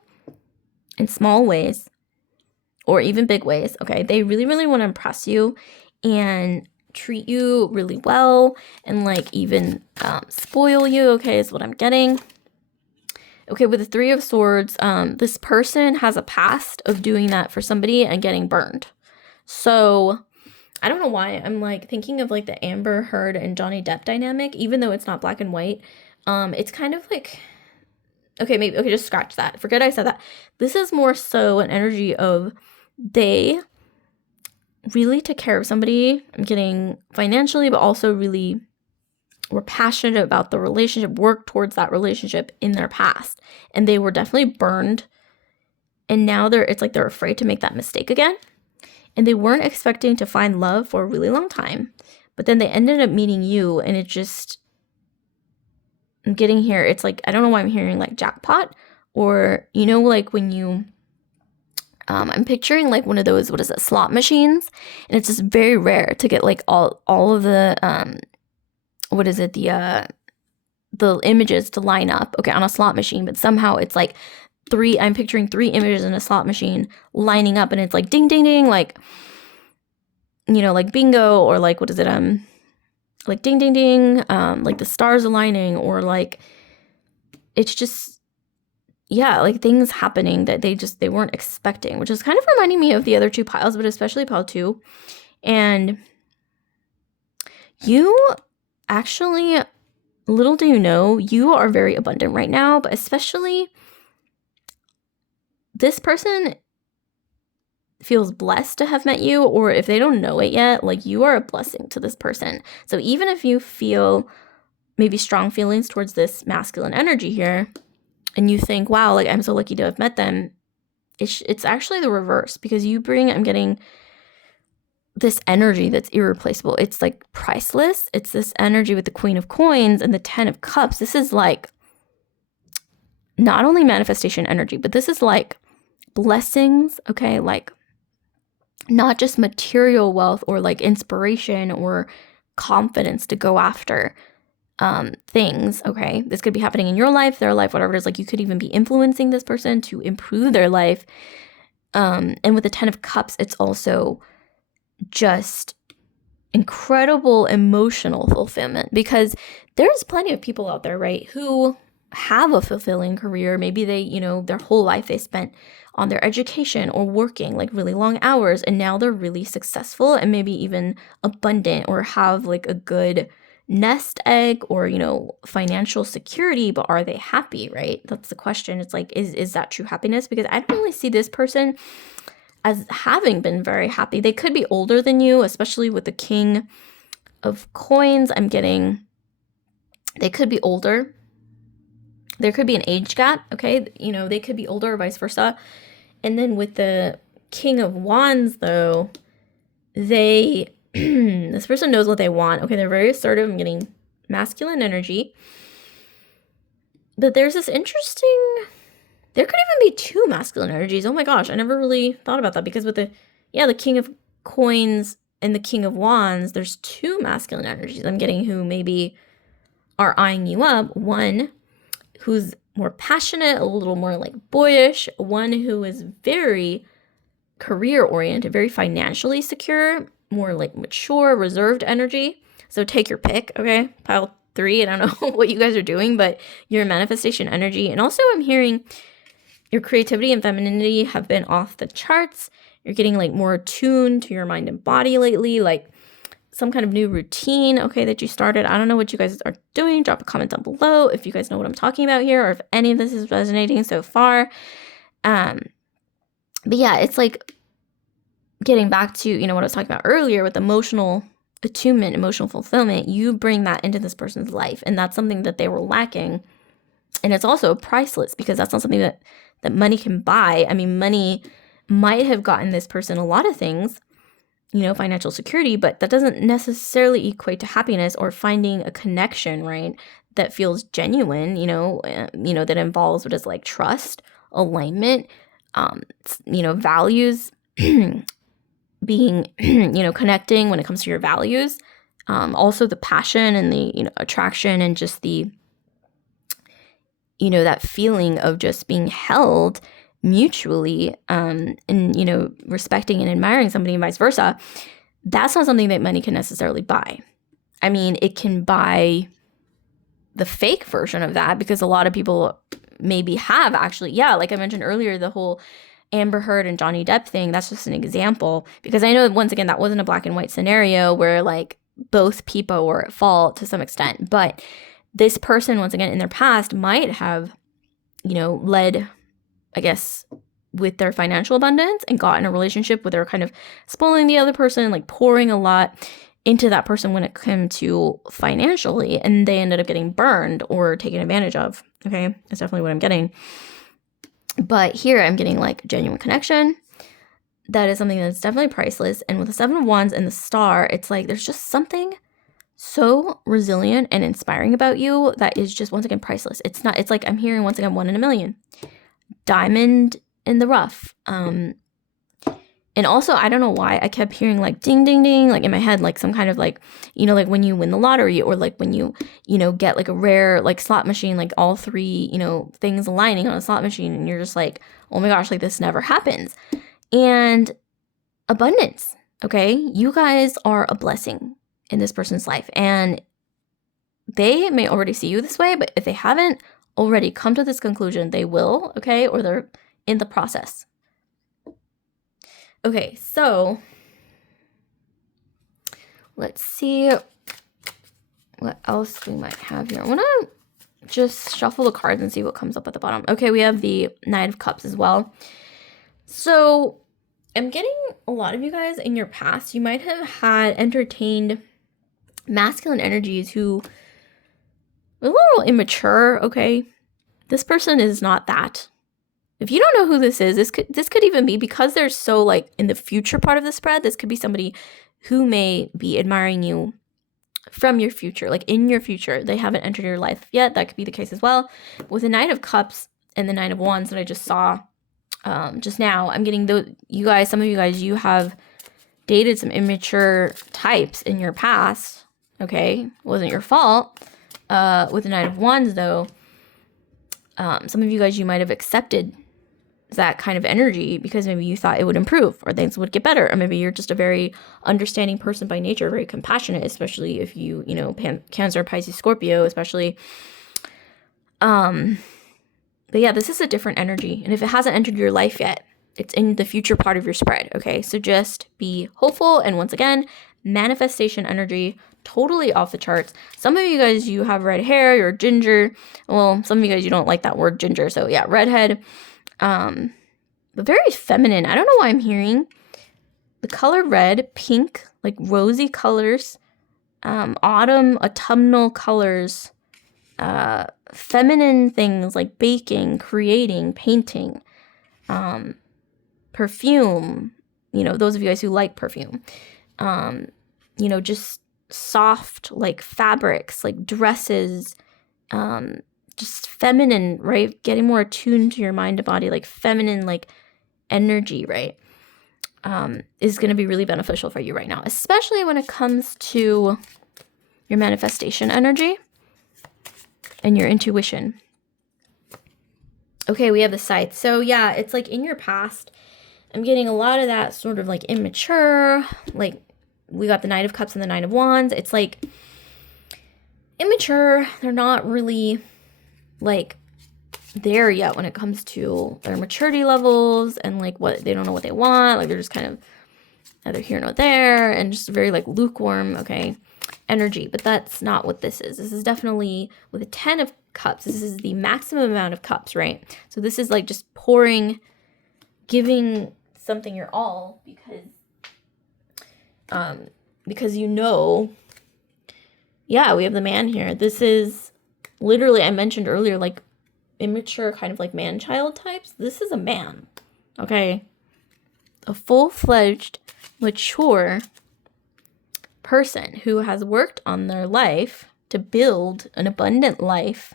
in small ways or even big ways, okay? They really, really want to impress you and treat you really well and like even spoil you, okay, is what I'm getting. Okay, with the Three of Swords, this person has a past of doing that for somebody and getting burned. So I don't know why I'm like thinking of like the Amber Heard and Johnny Depp dynamic, even though it's not black and white. It's kind of like, okay, maybe, okay, just scratch that. Forget I said that. This is more so an energy of they really took care of somebody. I'm getting financially, but also really were passionate about the relationship, worked towards that relationship in their past. And they were definitely burned. And now it's like they're afraid to make that mistake again. And they weren't expecting to find love for a really long time. But then they ended up meeting you, and it just, I'm getting here, it's like, I don't know why I'm hearing like jackpot, or, you know, like when you, I'm picturing like one of those, what is it, slot machines, and it's just very rare to get like all of the, what is it, the images to line up, okay, on a slot machine, but somehow it's like I'm picturing 3 images in a slot machine lining up, and it's like ding, ding, ding, like, you know, like bingo, or like, what is it, like ding, ding, ding, like the stars aligning, or like, it's just, yeah, like things happening that they weren't expecting, which is kind of reminding me of the other 2 piles, but especially pile 2. And you actually, little do you know, you are very abundant right now, but especially this person feels blessed to have met you, or if they don't know it yet, like you are a blessing to this person. So even if you feel maybe strong feelings towards this masculine energy here, and you think, wow, like I'm so lucky to have met them, it's actually the reverse, because you bring, I'm getting this energy that's irreplaceable. It's like priceless. It's this energy with the Queen of Coins and the 10 of Cups. This is like not only manifestation energy, but this is like blessings, okay? Like not just material wealth or like inspiration or confidence to go after things, okay? This could be happening in your life, their life, whatever it is. Like you could even be influencing this person to improve their life. And with the 10 of Cups, it's also just incredible emotional fulfillment, because there's plenty of people out there, right, who have a fulfilling career. Maybe they, you know, their whole life they spent on their education or working like really long hours, and now they're really successful and maybe even abundant or have like a good nest egg or, you know, financial security, but are they happy, right? That's the question. It's like, is that true happiness? Because I don't really see this person as having been very happy. They could be older than you, especially with the King of Coins. I'm getting, they could be older. There could be an age gap, okay? You know, they could be older or vice versa. And then with the King of Wands, though, they, this person knows what they want. Okay, they're very assertive. I'm getting masculine energy. But there's this interesting, there could even be 2 masculine energies. Oh my gosh, I never really thought about that, because with the King of Coins and the King of Wands, there's 2 masculine energies I'm getting who maybe are eyeing you up. One who's more passionate, a little more like boyish, one who is very career oriented, very financially secure, more like mature, reserved energy. So take your pick, okay? Pile 3, I don't know what you guys are doing, but your manifestation energy. And also I'm hearing your creativity and femininity have been off the charts. You're getting like more attuned to your mind and body lately, like some kind of new routine, okay, that you started. I don't know what you guys are doing. Drop a comment down below if you guys know what I'm talking about here, or if any of this is resonating so far. But yeah, it's like getting back to, you know, what I was talking about earlier with emotional attunement, emotional fulfillment. You bring that into this person's life, and that's something that they were lacking. And it's also priceless, because that's not something that money can buy. I mean, money might have gotten this person a lot of things, you know, financial security, but that doesn't necessarily equate to happiness or finding a connection, right, that feels genuine, you know, that involves what is like trust, alignment, you know, values, being, connecting when it comes to your values. Also the passion and the, attraction and just the, that feeling of just being held mutually, and, respecting and admiring somebody and vice versa. That's not something that money can necessarily buy. I mean, it can buy the fake version of that, because a lot of people maybe have actually, like I mentioned earlier, the whole Amber Heard and Johnny Depp thing, that's just an example, because I know, once again, that wasn't a black and white scenario where like both people were at fault to some extent, but this person, once again, in their past might have, led, I guess, with their financial abundance and got in a relationship where they're kind of spoiling the other person, like pouring a lot into that person when it came to financially, and they ended up getting burned or taken advantage of. Okay, that's definitely what I'm getting. But here I'm getting like genuine connection. That is something that's definitely priceless. And with the 7 of Wands and the Star, it's like there's just something so resilient and inspiring about you that is just, once again, priceless. It's like I'm hearing, once again, 1 in a million. Diamond in the rough. And also, I don't know why I kept hearing like ding, ding, ding, like in my head, like some kind of like, like when you win the lottery, or like when you, get like a rare like slot machine, like all 3, things aligning on a slot machine, and you're just like, oh my gosh, like this never happens. And abundance, okay? You guys are a blessing in this person's life, and they may already see you this way, but if they haven't already come to this conclusion, they will, okay? Or they're in the process. Okay, so let's see what else we might have here. I want to just shuffle the cards and see what comes up at the bottom. Okay, we have the Knight of Cups as well. So I'm getting a lot of you guys in your past, you might have had entertained masculine energies who were a little immature, okay? This person is not that. If you don't know who this is, this could even be, because they're so like in the future part of the spread, this could be somebody who may be admiring you from your future, like in your future. They haven't entered your life yet. That could be the case as well. With the Knight of Cups and the Nine of Wands that I just saw just now, I'm getting some of you guys, you have dated some immature types in your past, okay? Wasn't your fault. With the Knight of Wands though, some of you guys, you might have accepted that kind of energy because maybe you thought it would improve or things would get better, or maybe you're just a very understanding person by nature, very compassionate, especially if you Cancer, Pisces, Scorpio especially. But yeah, this is a different energy, and if it hasn't entered your life yet, it's in the future part of your spread, okay? So just be hopeful, and once again, manifestation energy, totally off the charts. Some of you guys, you have red hair, you're ginger. Well, some of you guys, you don't like that word ginger, so yeah, redhead. But very feminine. I don't know why I'm hearing the color red, pink, like rosy colors, autumn, autumnal colors, feminine things like baking, creating, painting, perfume, those of you guys who like perfume, just soft, like fabrics, like dresses, just feminine, right? Getting more attuned to your mind and body, like feminine, like energy, right? Is going to be really beneficial for you right now, especially when it comes to your manifestation energy and your intuition. Okay, we have the Scythe. So yeah, it's like in your past, I'm getting a lot of that sort of like immature, like we got the Knight of Cups and the Nine of Wands. It's like immature. They're not really like there yet when it comes to their maturity levels, and like what they don't know what they want. Like they're just kind of neither here nor there, and just very like lukewarm, okay, energy. But that's not what this is. This is definitely with the 10 of Cups. This is the maximum amount of cups, right? So this is like just pouring, giving something your all, because yeah, we have the Man here. This is literally, I mentioned earlier, like immature kind of like man-child types. This is a man, okay? A full-fledged, mature person who has worked on their life to build an abundant life,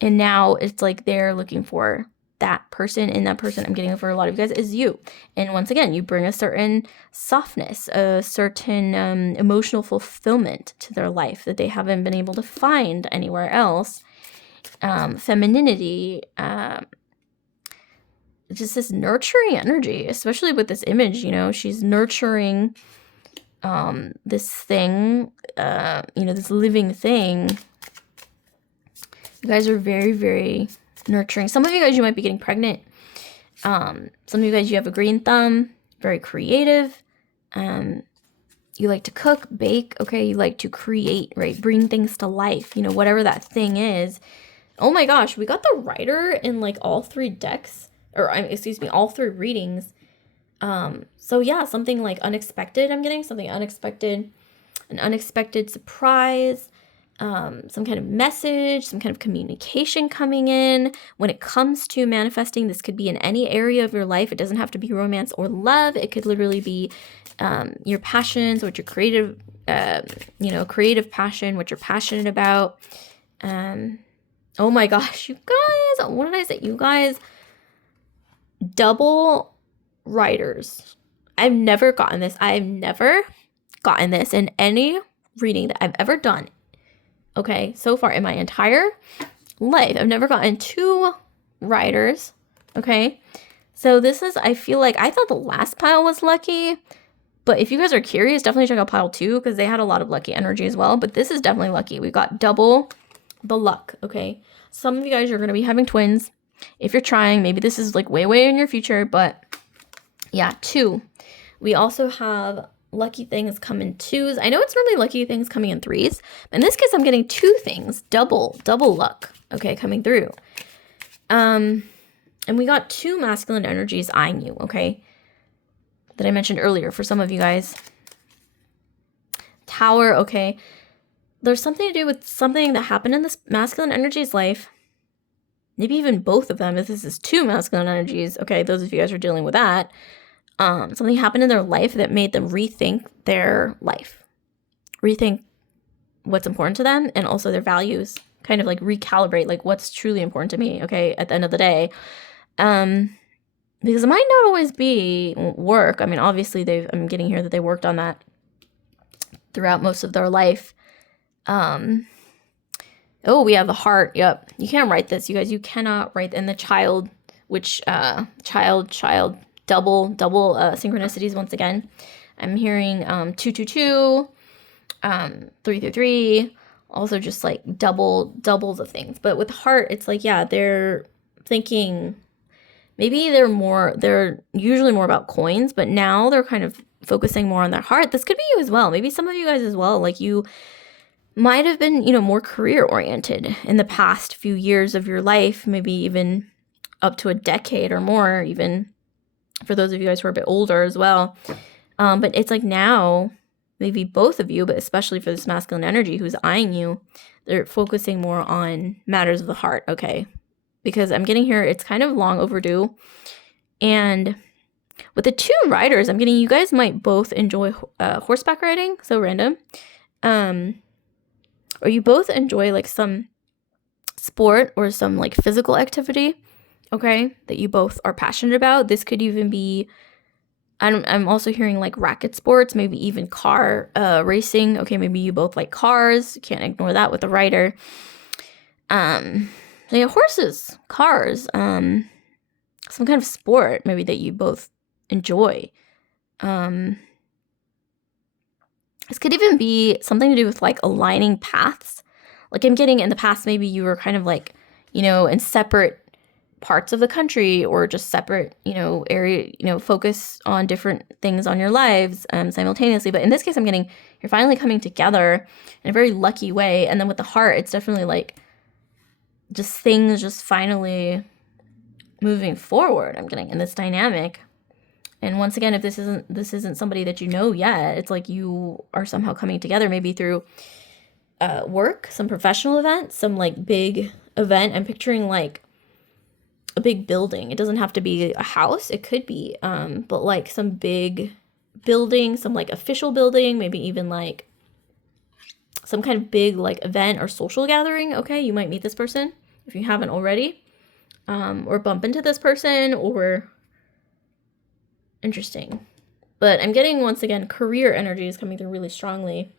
and now it's like they're looking for that person, and that person I'm getting for a lot of you guys is you. And once again, you bring a certain softness, a certain emotional fulfillment to their life that they haven't been able to find anywhere else. Femininity, just this nurturing energy, especially with this image, you know, she's nurturing this thing, you know, this living thing. You guys are very, very nurturing. Some of you guys, you might be getting pregnant. Some of you guys, you have a green thumb, very creative. You like to cook, bake, okay? You like to create, right? Bring things to life, you know, whatever that thing is. Oh my gosh, we got the writer in like all 3 decks, or excuse me, all 3 readings. So yeah, something like unexpected, I'm getting something unexpected, an unexpected surprise, some kind of message, some kind of communication coming in. When it comes to manifesting, this could be in any area of your life. It doesn't have to be romance or love. It could literally be your passions, what your creative, you know, creative passion, what you're passionate about. Oh my gosh, you guys, what did I say? You guys, double writers. I've never gotten this. I've never gotten this in any reading that I've ever done. Okay, so far in my entire life, I've never gotten 2 writers. Okay, so this is, I feel like, I thought the last pile was lucky, but if you guys are curious, definitely check out pile 2 because they had a lot of lucky energy as well, but this is definitely lucky. We got double the luck, okay? Some of you guys are going to be having twins. If you're trying, maybe this is like way, way in your future, but yeah, 2. We also have lucky things come in 2s. I know it's normally lucky things coming in 3s, but in this case, I'm getting 2 things, double luck, okay, coming through. And we got 2 masculine energies eyeing you, okay, that I mentioned earlier for some of you guys. Tower, okay. There's something to do with something that happened in this masculine energy's life. Maybe even both of them, if this is 2 masculine energies. Okay, those of you guys are dealing with that. Something happened in their life that made them rethink their life. Rethink what's important to them and also their values. Kind of like recalibrate, like what's truly important to me, okay, at the end of the day. Because it might not always be work. I mean, obviously, I'm getting here that they worked on that throughout most of their life. Oh, we have the heart. Yep. You can't write this, you guys. You cannot write. And the child, which, child, double synchronicities once again. I'm hearing 222, 333. Also just like doubles of things. But with heart, it's like, yeah, they're thinking, maybe they're usually more about coins, but now they're kind of focusing more on their heart. This could be you as well. Maybe some of you guys as well. Like you might have been, you know, more career oriented in the past few years of your life, maybe even up to a decade or more, even for those of you guys who are a bit older as well. But it's like now, maybe both of you, but especially for this masculine energy who's eyeing you, they're focusing more on matters of the heart, okay? Because I'm getting here, it's kind of long overdue. And with the 2 riders, I'm getting you guys might both enjoy horseback riding, so random. Or you both enjoy like some sport or some like physical activity, okay, that you both are passionate about. This could even be, I'm also hearing like racket sports, maybe even car racing. Okay, maybe you both like cars. Can't ignore that with the rider. Yeah, horses, cars, some kind of sport maybe that you both enjoy. This could even be something to do with like aligning paths. Like I'm getting in the past, maybe you were kind of like, you know, in separate parts of the country or just separate, you know, area, you know, focus on different things on your lives simultaneously. But in this case, I'm getting, you're finally coming together in a very lucky way. And then with the heart, it's definitely like just things just finally moving forward. I'm getting in this dynamic. And once again, if this isn't somebody that you know yet, it's like you are somehow coming together, maybe through work, some professional event, some like big event. I'm picturing like a big building. It doesn't have to be a house. It could be, but like some big building, some like official building, maybe even like some kind of big like event or social gathering. Okay, you might meet this person if you haven't already. or bump into this person, or interesting. But I'm getting, once again, career energy is coming through really strongly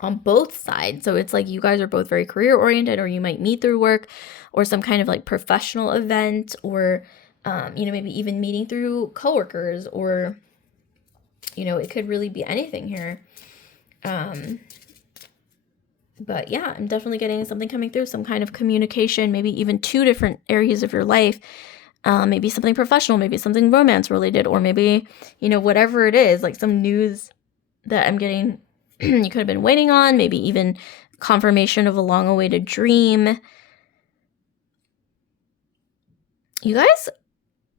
on both sides. So it's like you guys are both very career oriented, or you might meet through work or some kind of like professional event, or maybe even meeting through coworkers, or it could really be anything here. But yeah, I'm definitely getting something coming through, some kind of communication, maybe even two different areas of your life. Maybe something professional, maybe something romance related, or maybe, whatever it is, like some news that I'm getting you could have been waiting on, maybe even confirmation of a long-awaited dream. You guys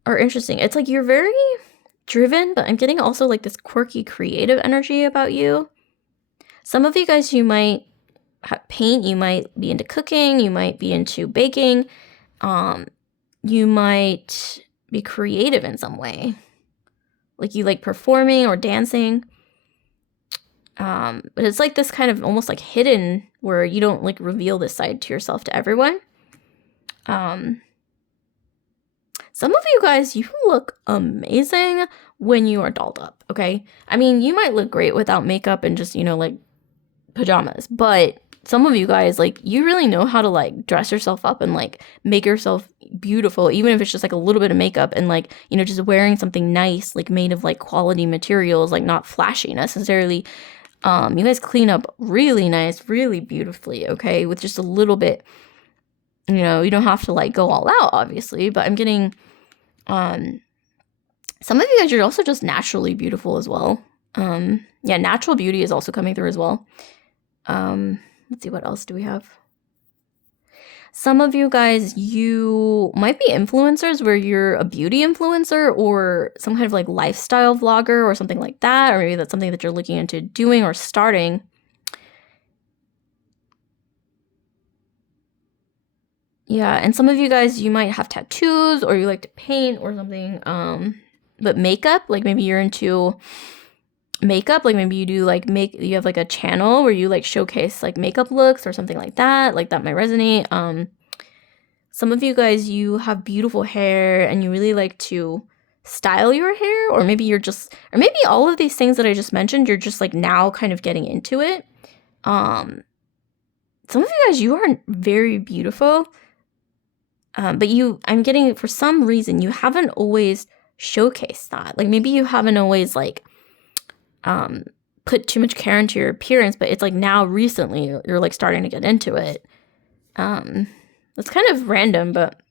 are interesting. It's like you're very driven, but I'm getting also like this quirky creative energy about you. Some of you guys, you might paint, you might be into cooking, you might be into baking, you might be creative in some way. Like you like performing or dancing. But it's like this kind of almost like hidden, where you don't like reveal this side to yourself to everyone. Some of you guys, you look amazing when you are dolled up, okay? I mean, you might look great without makeup and just, like pajamas, but some of you guys, like, you really know how to like dress yourself up and like make yourself beautiful, even if it's just like a little bit of makeup, and like, just wearing something nice, like made of like quality materials, like not flashy necessarily. You guys clean up really nice, really beautifully, okay? With just a little bit, you don't have to like go all out, obviously, but I'm getting, some of you guys are also just naturally beautiful as well. Yeah, natural beauty is also coming through as well. Let's see, what else do we have? Some of you guys, you might be influencers, where you're a beauty influencer or some kind of like lifestyle vlogger or something like that, or maybe that's something that you're looking into doing or starting. Yeah, and some of you guys, you might have tattoos, or you like to paint or something. But makeup, like maybe you're into makeup, like maybe you do like you have like a channel where you like showcase like makeup looks or something like that might resonate. Some of you guys, you have beautiful hair and you really like to style your hair, or maybe or maybe all of these things that I just mentioned, you're just like now kind of getting into it. Some of you guys, you are very beautiful, but I'm getting, for some reason, you haven't always showcased that. Like maybe you haven't always like put too much care into your appearance, but it's like now recently you're like starting to get into it. It's kind of random, but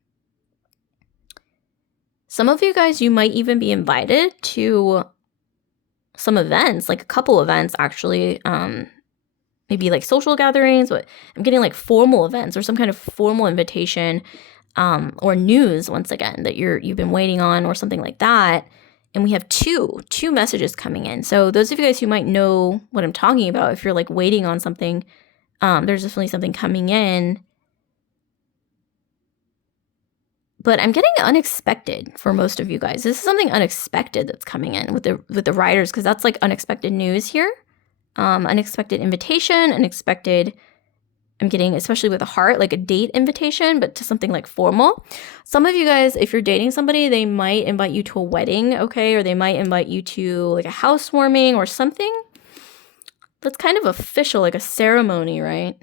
some of you guys, you might even be invited to some events, like a couple events actually, maybe like social gatherings, but I'm getting like formal events or some kind of formal invitation, or news, once again, that you've been waiting on or something like that. And we have two messages coming in. So those of you guys who might know what I'm talking about, if you're like waiting on something, there's definitely something coming in. But I'm getting unexpected for most of you guys. This is something unexpected that's coming in with the writers, because that's like unexpected news here. Unexpected invitation, unexpected, I'm getting, especially with a heart, like a date invitation, but to something like formal. Some of you guys, if you're dating somebody, they might invite you to a wedding, okay? Or they might invite you to like a housewarming or something that's kind of official, like a ceremony, right?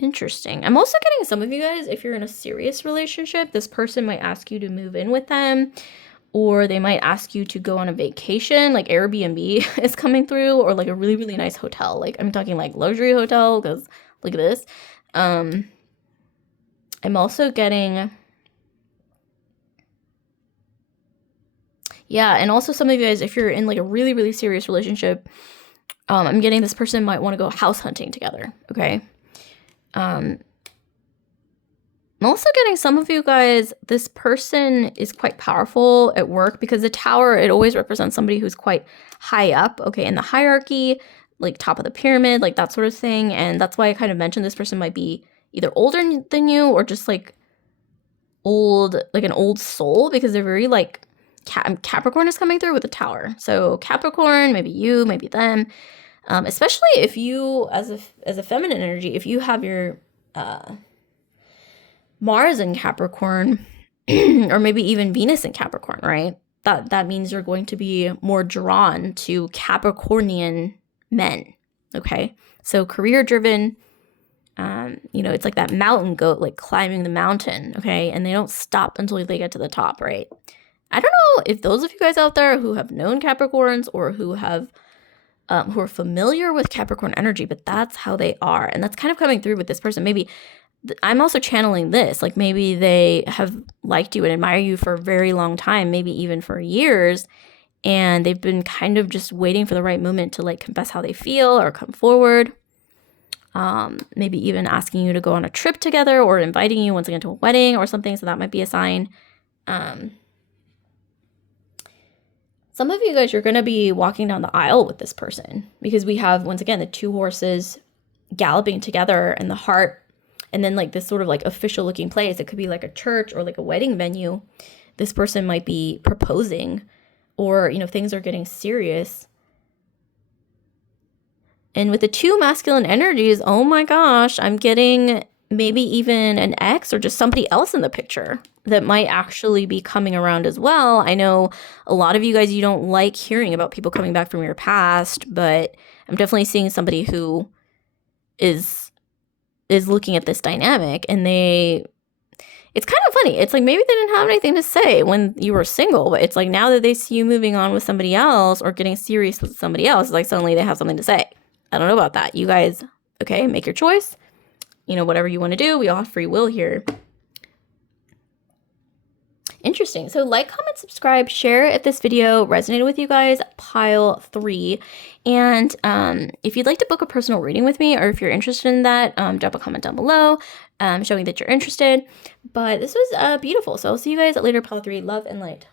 Interesting. I'm also getting some of you guys, if you're in a serious relationship, this person might ask you to move in with them, or they might ask you to go on a vacation, like Airbnb is coming through, or like a really, really nice hotel. Like I'm talking like luxury hotel, because look at this. I'm also getting, yeah, and also some of you guys, if you're in like a really, really serious relationship, I'm getting this person might want to go house hunting together, okay? I'm also getting some of you guys, this person is quite powerful at work, because the tower, it always represents somebody who's quite high up, okay, in the hierarchy, like top of the pyramid, like that sort of thing. And that's why I kind of mentioned this person might be either older than you, or just like old, like an old soul, because they're very like, Capricorn is coming through with the tower. So Capricorn, maybe you, maybe them. Especially if you, as a feminine energy, if you have your Mars in Capricorn, or maybe even Venus in Capricorn, right? That means you're going to be more drawn to Capricornian men, okay? So career driven, it's like that mountain goat, like climbing the mountain, okay? And they don't stop until they get to the top, right? I don't know if those of you guys out there who have known Capricorns or who are familiar with Capricorn energy, but that's how they are. And that's kind of coming through with this person. Maybe I'm also channeling this, like maybe they have liked you and admire you for a very long time, maybe even for years, and they've been kind of just waiting for the right moment to like confess how they feel or come forward. Maybe even asking you to go on a trip together or inviting you once again to a wedding or something. So that might be a sign. Some of you guys, you're going to be walking down the aisle with this person because we have, once again, the two horses galloping together and the heart, and then like this sort of like official looking place. It could be like a church or like a wedding venue. This person might be proposing, or, things are getting serious. And with the two masculine energies, oh my gosh, I'm getting maybe even an ex or just somebody else in the picture that might actually be coming around as well. I know a lot of you guys, you don't like hearing about people coming back from your past, but I'm definitely seeing somebody who is looking at this dynamic, and it's kind of funny. It's like maybe they didn't have anything to say when you were single, but it's like now that they see you moving on with somebody else or getting serious with somebody else, it's like suddenly they have something to say. I don't know about that. You guys, okay, make your choice. Whatever you want to do. We all have free will here. Interesting. So like, comment, subscribe, share if this video resonated with you guys, pile 3. And if you'd like to book a personal reading with me, or if you're interested in that, drop a comment down below showing that you're interested. But this was beautiful. So I'll see you guys later, pile 3. Love and light.